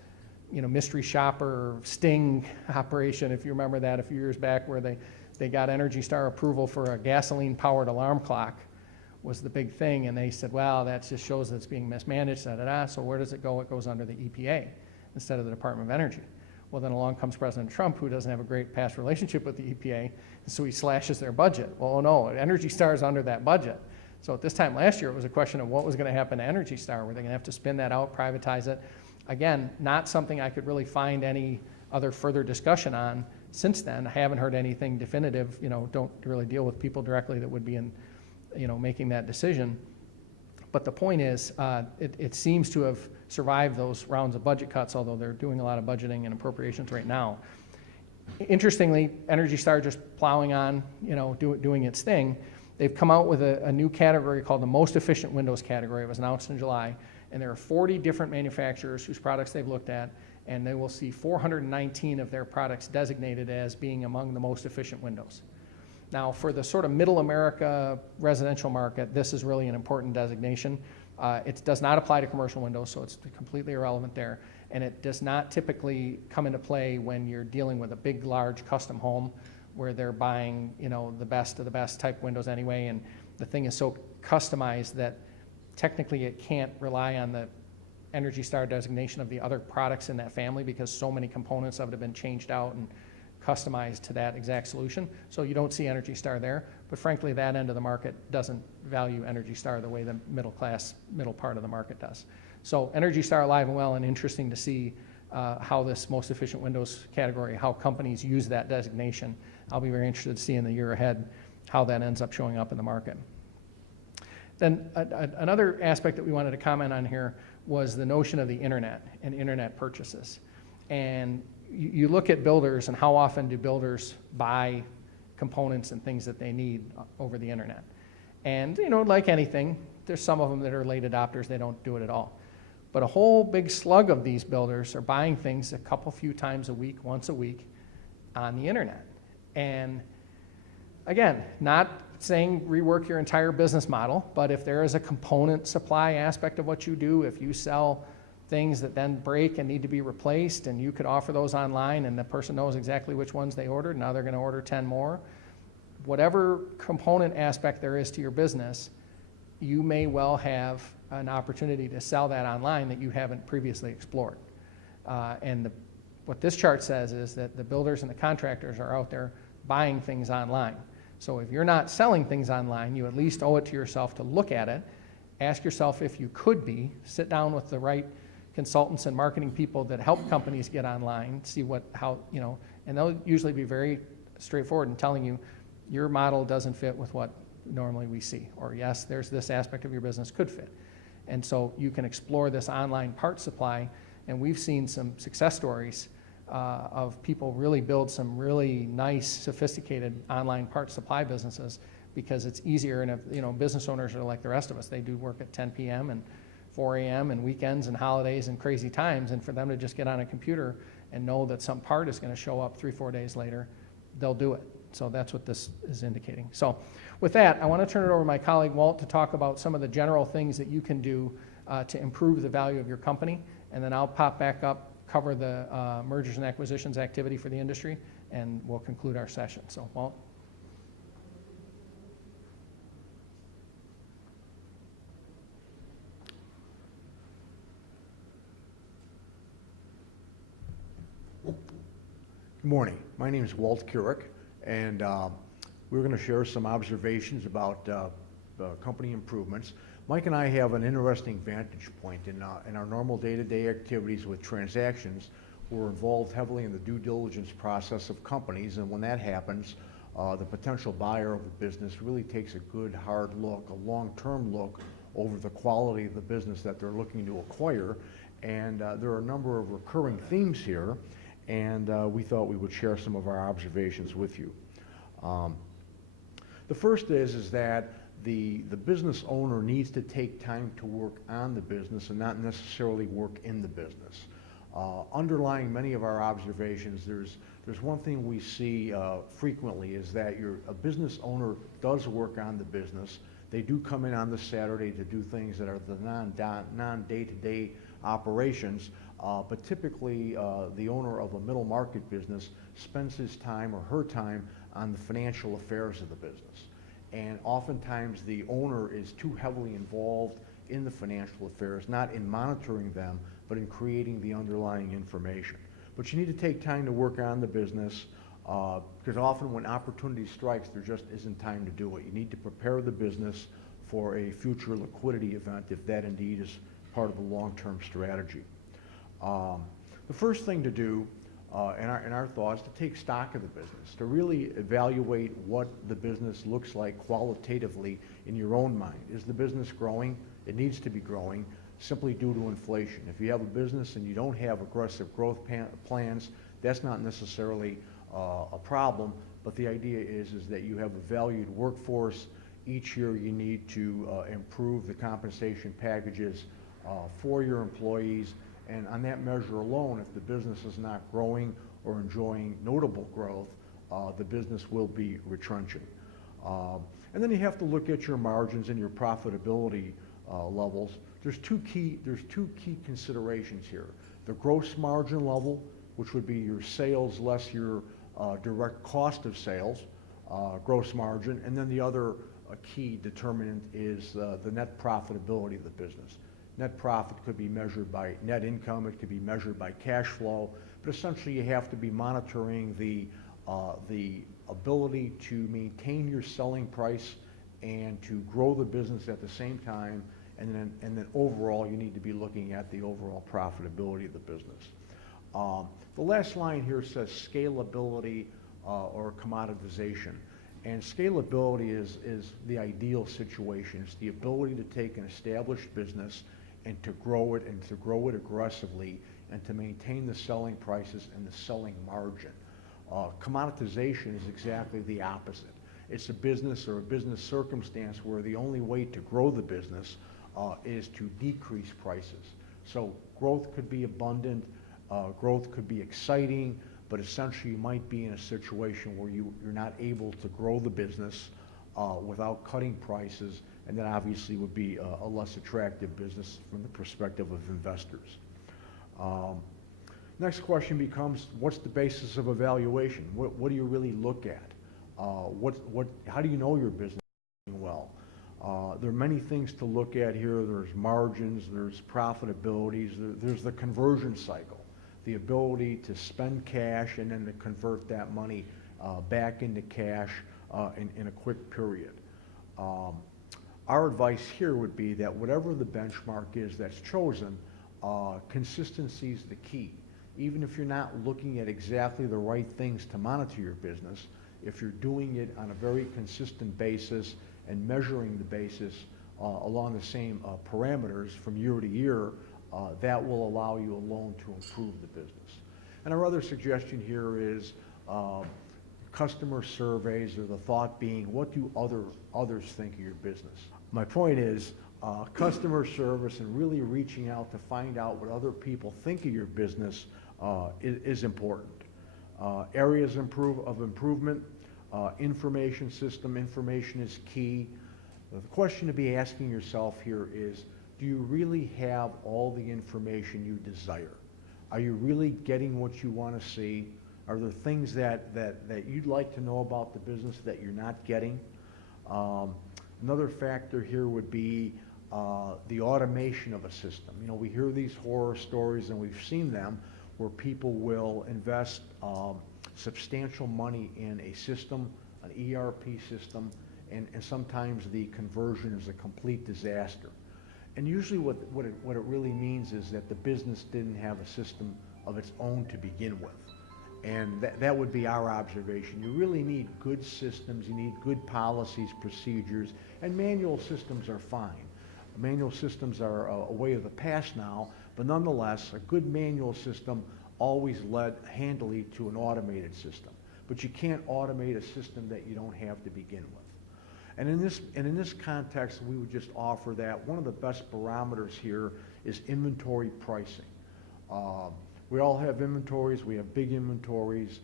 mystery shopper sting operation, if you remember that a few years back, where they got Energy Star approval for a gasoline-powered alarm clock was the big thing, and they said, well, that just shows that it's being mismanaged, so where does it go? It goes under the EPA instead of the Department of Energy. Well, then along comes President Trump, who doesn't have a great past relationship with the EPA, and so he slashes their budget. Well, no, Energy Star is under that budget. So at this time last year, it was a question of what was going to happen to Energy Star. Were they going to have to spin that out, privatize it? Again, not something I could really find any other further discussion on since then. I haven't heard anything definitive. Don't really deal with people directly that would be in, making that decision. But the point is, it seems to have survived those rounds of budget cuts, although they're doing a lot of budgeting and appropriations right now. Interestingly, Energy Star just plowing on, doing its thing. They've come out with a new category called the most efficient windows category. It was announced in July, and there are 40 different manufacturers whose products they've looked at, and they will see 419 of their products designated as being among the most efficient windows. Now, for the sort of middle America residential market, this is really an important designation. It does not apply to commercial windows, so it's completely irrelevant there. And it does not typically come into play when you're dealing with a big, large custom home where they're buying, the best of the best type windows anyway, and the thing is so customized that technically it can't rely on the Energy Star designation of the other products in that family, because so many components of it have been changed out and customized to that exact solution. So you don't see Energy Star there, but frankly, that end of the market doesn't value Energy Star the way the middle part of the market does. So Energy Star alive and well, and interesting to see how this most efficient windows category, how companies use that designation. I'll be very interested to see in the year ahead how that ends up showing up in the market. Then another aspect that we wanted to comment on here was the notion of the internet and internet purchases. And you look at builders and how often do builders buy components and things that they need over the internet. And like anything, there's some of them that are late adopters, they don't do it at all. But a whole big slug of these builders are buying things a few times a week, once a week on the internet. And again, not saying rework your entire business model, but if there is a component supply aspect of what you do, if you sell things that then break and need to be replaced, and you could offer those online and the person knows exactly which ones they ordered, now they're going to order 10 more. Whatever component aspect there is to your business, you may well have an opportunity to sell that online that you haven't previously explored. What this chart says is that the builders and the contractors are out there buying things online. So if you're not selling things online, you at least owe it to yourself to look at it, ask yourself if you could be, sit down with the right consultants and marketing people that help companies get online, see and they'll usually be very straightforward in telling you your model doesn't fit with what normally we see, or yes, there's this aspect of your business could fit. And so you can explore this online part supply, and we've seen some success stories of people really build some really nice, sophisticated online part supply businesses because it's easier, and business owners are like the rest of us. They do work at 10 p.m. and 4 a.m. and weekends and holidays and crazy times, and for them to just get on a computer and know that some part is going to show up 3-4 days later, they'll do it. So that's what this is indicating. So with that, I want to turn it over to my colleague Walt to talk about some of the general things that you can do to improve the value of your company, and then I'll pop back up, cover the mergers and acquisitions activity for the industry, and we'll conclude our session. So Walt. Good morning. My name is Walter Kurek, and we're going to share some observations about company improvements. Mike and I have an interesting vantage point in our normal day-to-day activities with transactions. We're involved heavily in the due diligence process of companies, and when that happens, the potential buyer of a business really takes a good hard look, a long-term look over the quality of the business that they're looking to acquire. And there are a number of recurring themes here, and we thought we would share some of our observations with you. The first is that the business owner needs to take time to work on the business and not necessarily work in the business. Underlying many of our observations, there's one thing we see frequently is that a business owner does work on the business. They do come in on the Saturday to do things that are the non-day-to-day operations, but typically the owner of a middle market business spends his time or her time on the financial affairs of the business. And oftentimes the owner is too heavily involved in the financial affairs, not in monitoring them, but in creating the underlying information. But you need to take time to work on the business because often when opportunity strikes, there just isn't time to do it. You need to prepare the business for a future liquidity event if that indeed is part of a long-term strategy. The first thing to do in our thoughts to take stock of the business, to really evaluate what the business looks like qualitatively in your own mind. Is the business growing? It needs to be growing simply due to inflation. If you have a business and you don't have aggressive growth plans, that's not necessarily a problem, but the idea is that you have a valued workforce. Each year you need to improve the compensation packages for your employees. And on that measure alone, if the business is not growing or enjoying notable growth, the business will be retrenching. And then you have to look at your margins and your profitability levels. There's two key considerations here. The gross margin level, which would be your sales less your direct cost of sales, gross margin, and then the other key determinant is the net profitability of the business. Net profit could be measured by net income, it could be measured by cash flow, but essentially you have to be monitoring the ability to maintain your selling price and to grow the business at the same time, and then overall you need to be looking at the overall profitability of the business. The last line here says scalability or commoditization. And scalability is the ideal situation. It's the ability to take an established business and to grow it aggressively and to maintain the selling prices and the selling margin. Commoditization is exactly the opposite. It's a business or a business circumstance where the only way to grow the business is to decrease prices. So growth could be abundant, growth could be exciting, but essentially you might be in a situation where you're not able to grow the business without cutting prices, and that obviously would be a less attractive business from the perspective of investors. Next question becomes, what's the basis of evaluation? What do you really look at? How do you know your business is doing well? There are many things to look at here. There's margins, there's profitabilities, there's the conversion cycle, the ability to spend cash and then to convert that money back into cash in a quick period. Our advice here would be that whatever the benchmark is that's chosen, consistency is the key. Even if you're not looking at exactly the right things to monitor your business, if you're doing it on a very consistent basis and measuring the basis along the same parameters from year to year, that will allow you alone to improve the business. And our other suggestion here is customer surveys, or the thought being, what do others think of your business? My point is customer service and really reaching out to find out what other people think of your business is important. Areas of improvement, information system, information is key. The question to be asking yourself here is, do you really have all the information you desire? Are you really getting what you want to see? Are there things that you'd like to know about the business that you're not getting? Another factor here would be the automation of a system. You know, we hear these horror stories, and we've seen them, where people will invest substantial money in a system, an ERP system, and sometimes the conversion is a complete disaster. And usually what it really means is that the business didn't have a system of its own to begin with. And that would be our observation. You really need good systems, you need good policies, procedures, and manual systems are fine. Manual systems are a way of the past now, but nonetheless, a good manual system always led handily to an automated system. But you can't automate a system that you don't have to begin with. And in this context, we would just offer that one of the best barometers here is inventory pricing. We all have inventories. We have big inventories.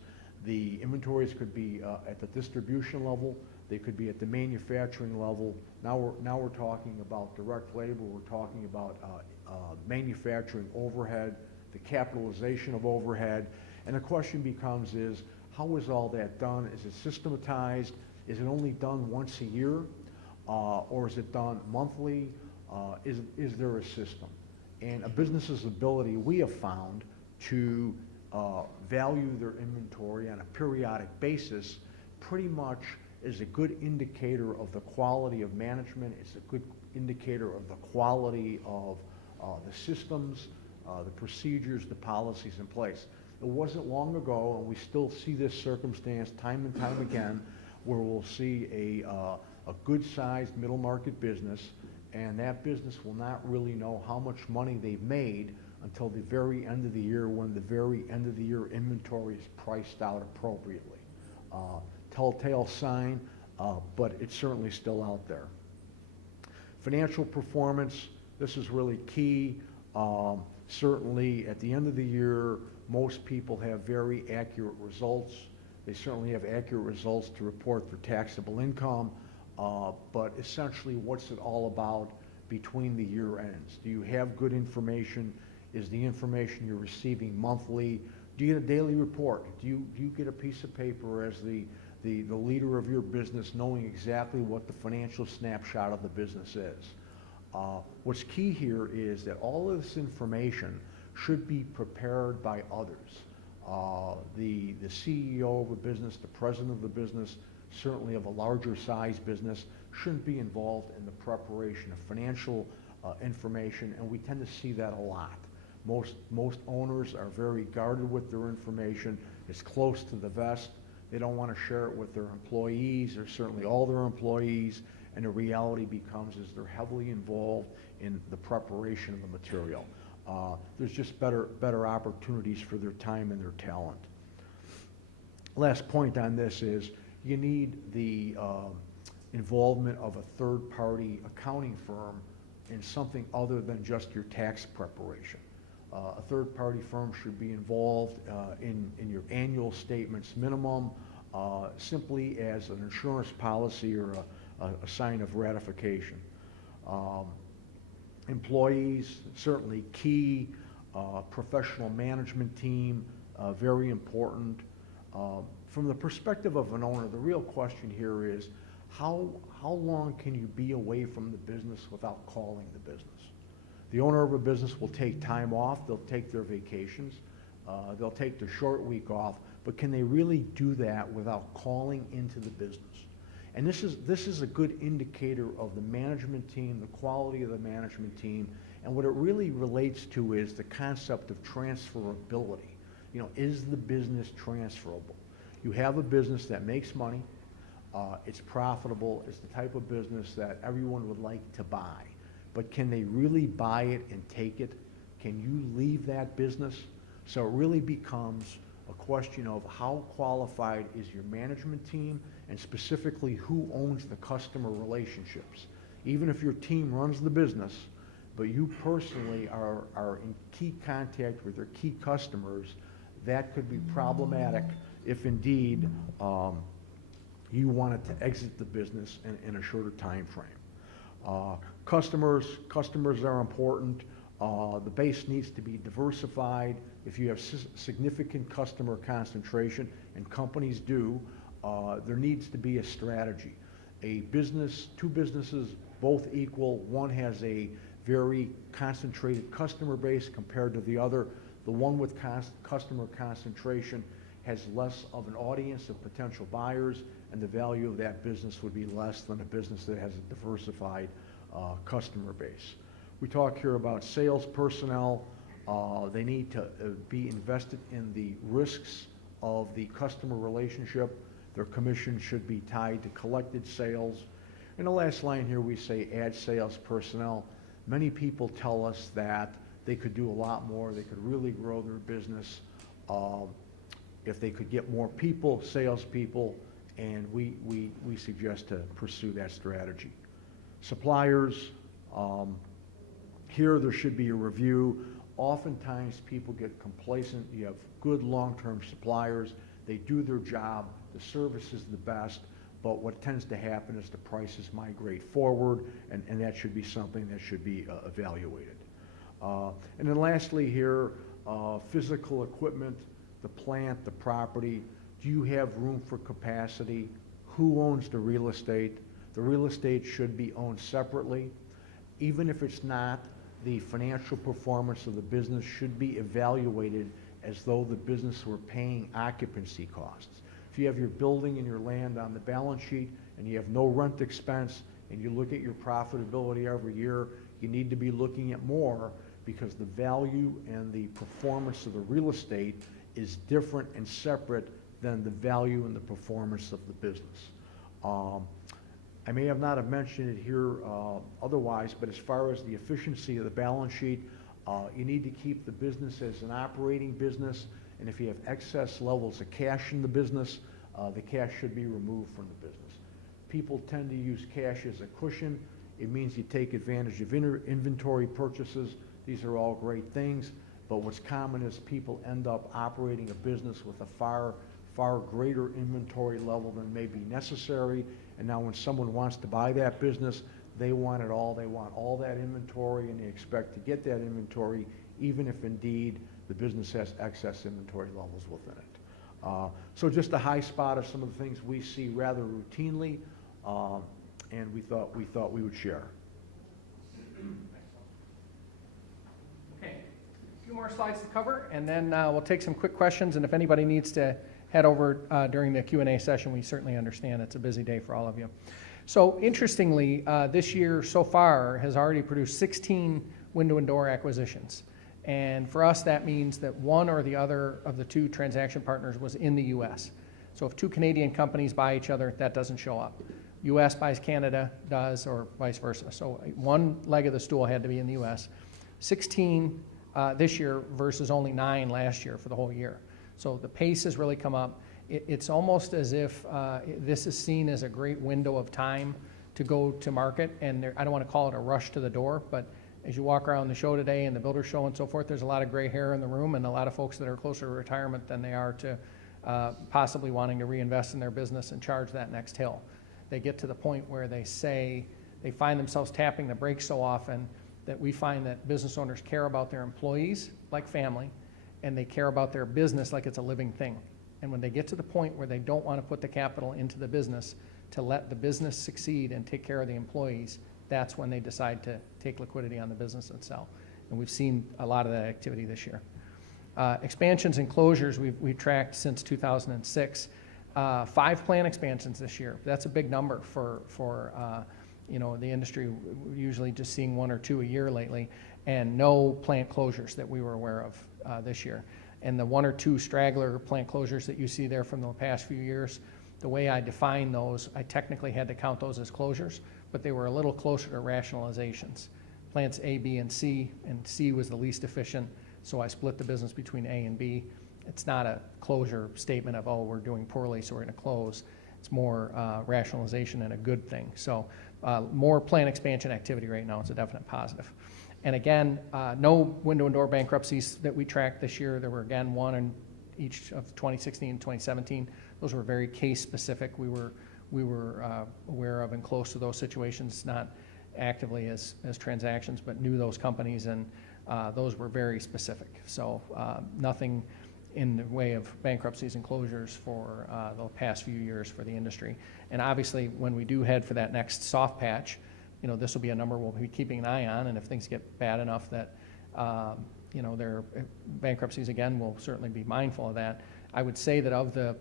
The inventories could be at the distribution level. They could be at the manufacturing level. Now we're talking about direct labor. We're talking about manufacturing overhead, the capitalization of overhead. And the question becomes is, how is all that done? Is it systematized? Is it only done once a year? Or is it done monthly? Is there a system? And a business's ability, we have found, to value their inventory on a periodic basis pretty much is a good indicator of the quality of management. It's a good indicator of the quality of the systems, the procedures, the policies in place. It wasn't long ago, and we still see this circumstance time and time again, where we'll see a good-sized middle-market business, and that business will not really know how much money they've made until the very end of the year, when the very end of the year inventory is priced out appropriately. Telltale sign, but it's certainly still out there. Financial performance, this is really key. Certainly at the end of the year, most people have very accurate results. They certainly have accurate results to report for taxable income, but essentially what's it all about between the year ends? Do you have good information? Is the information you're receiving monthly? Do you get a daily report? Do you get a piece of paper as the leader of your business knowing exactly what the financial snapshot of the business is? What's key here is that all of this information should be prepared by others. The CEO of a business, the president of the business, certainly of a larger size business, shouldn't be involved in the preparation of financial information, and we tend to see that a lot. Most owners are very guarded with their information. It's close to the vest. They don't want to share it with their employees, or certainly all their employees, and the reality becomes is they're heavily involved in the preparation of the material. There's just better opportunities for their time and their talent. Last point on this is you need the involvement of a third-party accounting firm in something other than just your tax preparation. A third-party firm should be involved in your annual statements minimum, simply as an insurance policy or a sign of ratification. Employees, certainly key. Professional management team, very important. From the perspective of an owner, the real question here is, how long can you be away from the business without calling the business? The owner of a business will take time off, they'll take their vacations, they'll take the short week off, but can they really do that without calling into the business? And this is a good indicator of the management team, the quality of the management team, and what it really relates to is the concept of transferability. You know, is the business transferable? You have a business that makes money, it's profitable, it's the type of business that everyone would like to buy, but can they really buy it and take it? Can you leave that business? So it really becomes a question of how qualified is your management team, and specifically who owns the customer relationships. Even if your team runs the business, but you personally are in key contact with your key customers, that could be problematic if indeed you wanted to exit the business in a shorter time frame. Customers are important. The base needs to be diversified. If you have significant customer concentration, and companies do, there needs to be a strategy. Two businesses, both equal. One has a very concentrated customer base compared to the other. The one with customer concentration has less of an audience of potential buyers, and the value of that business would be less than a business that has a diversified customer base. We talk here about sales personnel. They need to be invested in the risks of the customer relationship. Their commission should be tied to collected sales. In the last line here, we say add sales personnel. Many people tell us that they could do a lot more. They could really grow their business if they could get more people, salespeople, and we suggest to pursue that strategy. Suppliers, here there should be a review. Oftentimes people get complacent. You have good long-term suppliers. They do their job. The service is the best. But what tends to happen is the prices migrate forward, and that should be something that should be evaluated. And then lastly here, physical equipment, the plant, the property. Do you have room for capacity? Who owns the real estate? The real estate should be owned separately. Even if it's not, the financial performance of the business should be evaluated as though the business were paying occupancy costs. If you have your building and your land on the balance sheet and you have no rent expense and you look at your profitability every year, you need to be looking at more, because the value and the performance of the real estate is different and separate than the value and the performance of the business. I may not have mentioned it here otherwise, but as far as the efficiency of the balance sheet, you need to keep the business as an operating business, and if you have excess levels of cash in the business, the cash should be removed from the business. People tend to use cash as a cushion. It means you take advantage of inventory purchases. These are all great things, but what's common is people end up operating a business with a far greater inventory level than may be necessary, and now when someone wants to buy that business, they want it all. They want all that inventory, and they expect to get that inventory even if indeed the business has excess inventory levels within it. So just a high spot of some of the things we see rather routinely, and we thought we would share. Okay, a few more slides to cover, and then we'll take some quick questions, and if anybody needs to head over during the Q&A session, we certainly understand it's a busy day for all of you. So interestingly, this year so far has already produced 16 window and door acquisitions. And for us, that means that one or the other of the two transaction partners was in the U.S. So if two Canadian companies buy each other, that doesn't show up. U.S. buys Canada does, or vice versa. So one leg of the stool had to be in the U.S. 16 this year versus only 9 last year for the whole year. So the pace has really come up. it's almost as if this is seen as a great window of time to go to market, and I don't want to call it a rush to the door, but as you walk around the show today and the builder show and so forth, there's a lot of gray hair in the room and a lot of folks that are closer to retirement than they are to possibly wanting to reinvest in their business and charge that next hill. They get to the point where they find themselves tapping the brakes so often that we find that business owners care about their employees like family, and they care about their business like it's a living thing. And when they get to the point where they don't want to put the capital into the business to let the business succeed and take care of the employees, that's when they decide to take liquidity on the business and sell. And we've seen a lot of that activity this year. Expansions and closures we've tracked since 2006. 5 plant expansions this year. That's a big number for the industry. We're usually just seeing 1 or 2 a year lately, and no plant closures that we were aware of this year. And the 1 or 2 straggler plant closures that you see there from the past few years, the way I define those, I technically had to count those as closures, but they were a little closer to rationalizations. Plants A, B, and C was the least efficient, so I split the business between A and B. It's not a closure statement of, oh, we're doing poorly, so we're going to close. It's more rationalization and a good thing. So more plant expansion activity right now. It's a definite positive. And again, no window and door bankruptcies that we tracked this year. There were, again, 1 in each of 2016 and 2017. Those were very case specific. We were aware of and close to those situations, not actively as transactions, but knew those companies, and those were very specific. So nothing in the way of bankruptcies and closures for the past few years for the industry. And obviously, when we do head for that next soft patch, this will be a number we'll be keeping an eye on, and if things get bad enough that there are bankruptcies again, we'll certainly be mindful of that. I would say that of the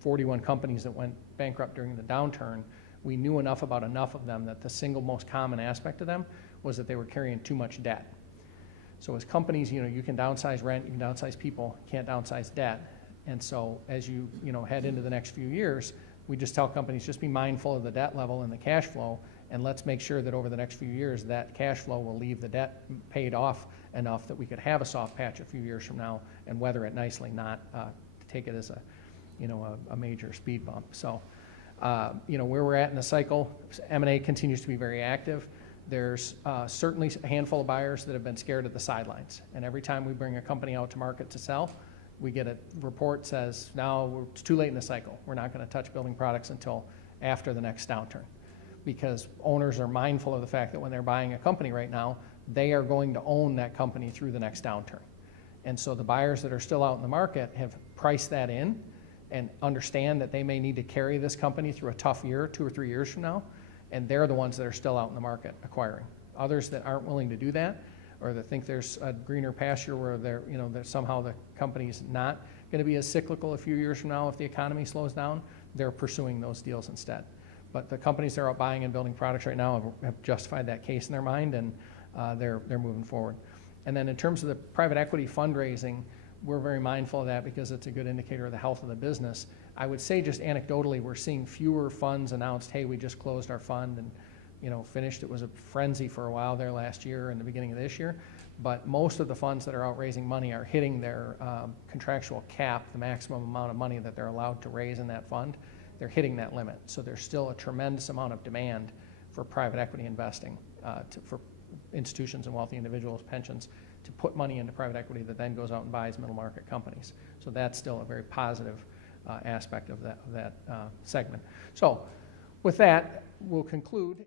41 companies that went bankrupt during the downturn, we knew enough about enough of them that the single most common aspect of them was that they were carrying too much debt. So as companies, you can downsize rent, you can downsize people, you can't downsize debt. And so as you head into the next few years, we just tell companies, just be mindful of the debt level and the cash flow, and let's make sure that over the next few years that cash flow will leave the debt paid off enough that we could have a soft patch a few years from now and weather it nicely, not take it as a major speed bump. So where we're at in the cycle, M&A continues to be very active. There's certainly a handful of buyers that have been scared at the sidelines, and every time we bring a company out to market to sell, we get a report says, no, it's too late in the cycle. We're not going to touch building products until after the next downturn, because owners are mindful of the fact that when they're buying a company right now, they are going to own that company through the next downturn. And so the buyers that are still out in the market have priced that in and understand that they may need to carry this company through a tough year 2 or 3 years from now, and they're the ones that are still out in the market acquiring. Others that aren't willing to do that, or that think there's a greener pasture where that somehow the company's not going to be as cyclical a few years from now if the economy slows down, they're pursuing those deals instead. But the companies that are out buying and building products right now have justified that case in their mind, and they're moving forward. And then in terms of the private equity fundraising, we're very mindful of that because it's a good indicator of the health of the business. I would say just anecdotally, we're seeing fewer funds announced, hey, we just closed our fund and finished. It was a frenzy for a while there last year and the beginning of this year. But most of the funds that are out raising money are hitting their contractual cap, the maximum amount of money that they're allowed to raise in that fund. They're hitting that limit. So there's still a tremendous amount of demand for private equity investing, for institutions and wealthy individuals, pensions, to put money into private equity that then goes out and buys middle market companies. So that's still a very positive aspect of that segment. So with that, we'll conclude.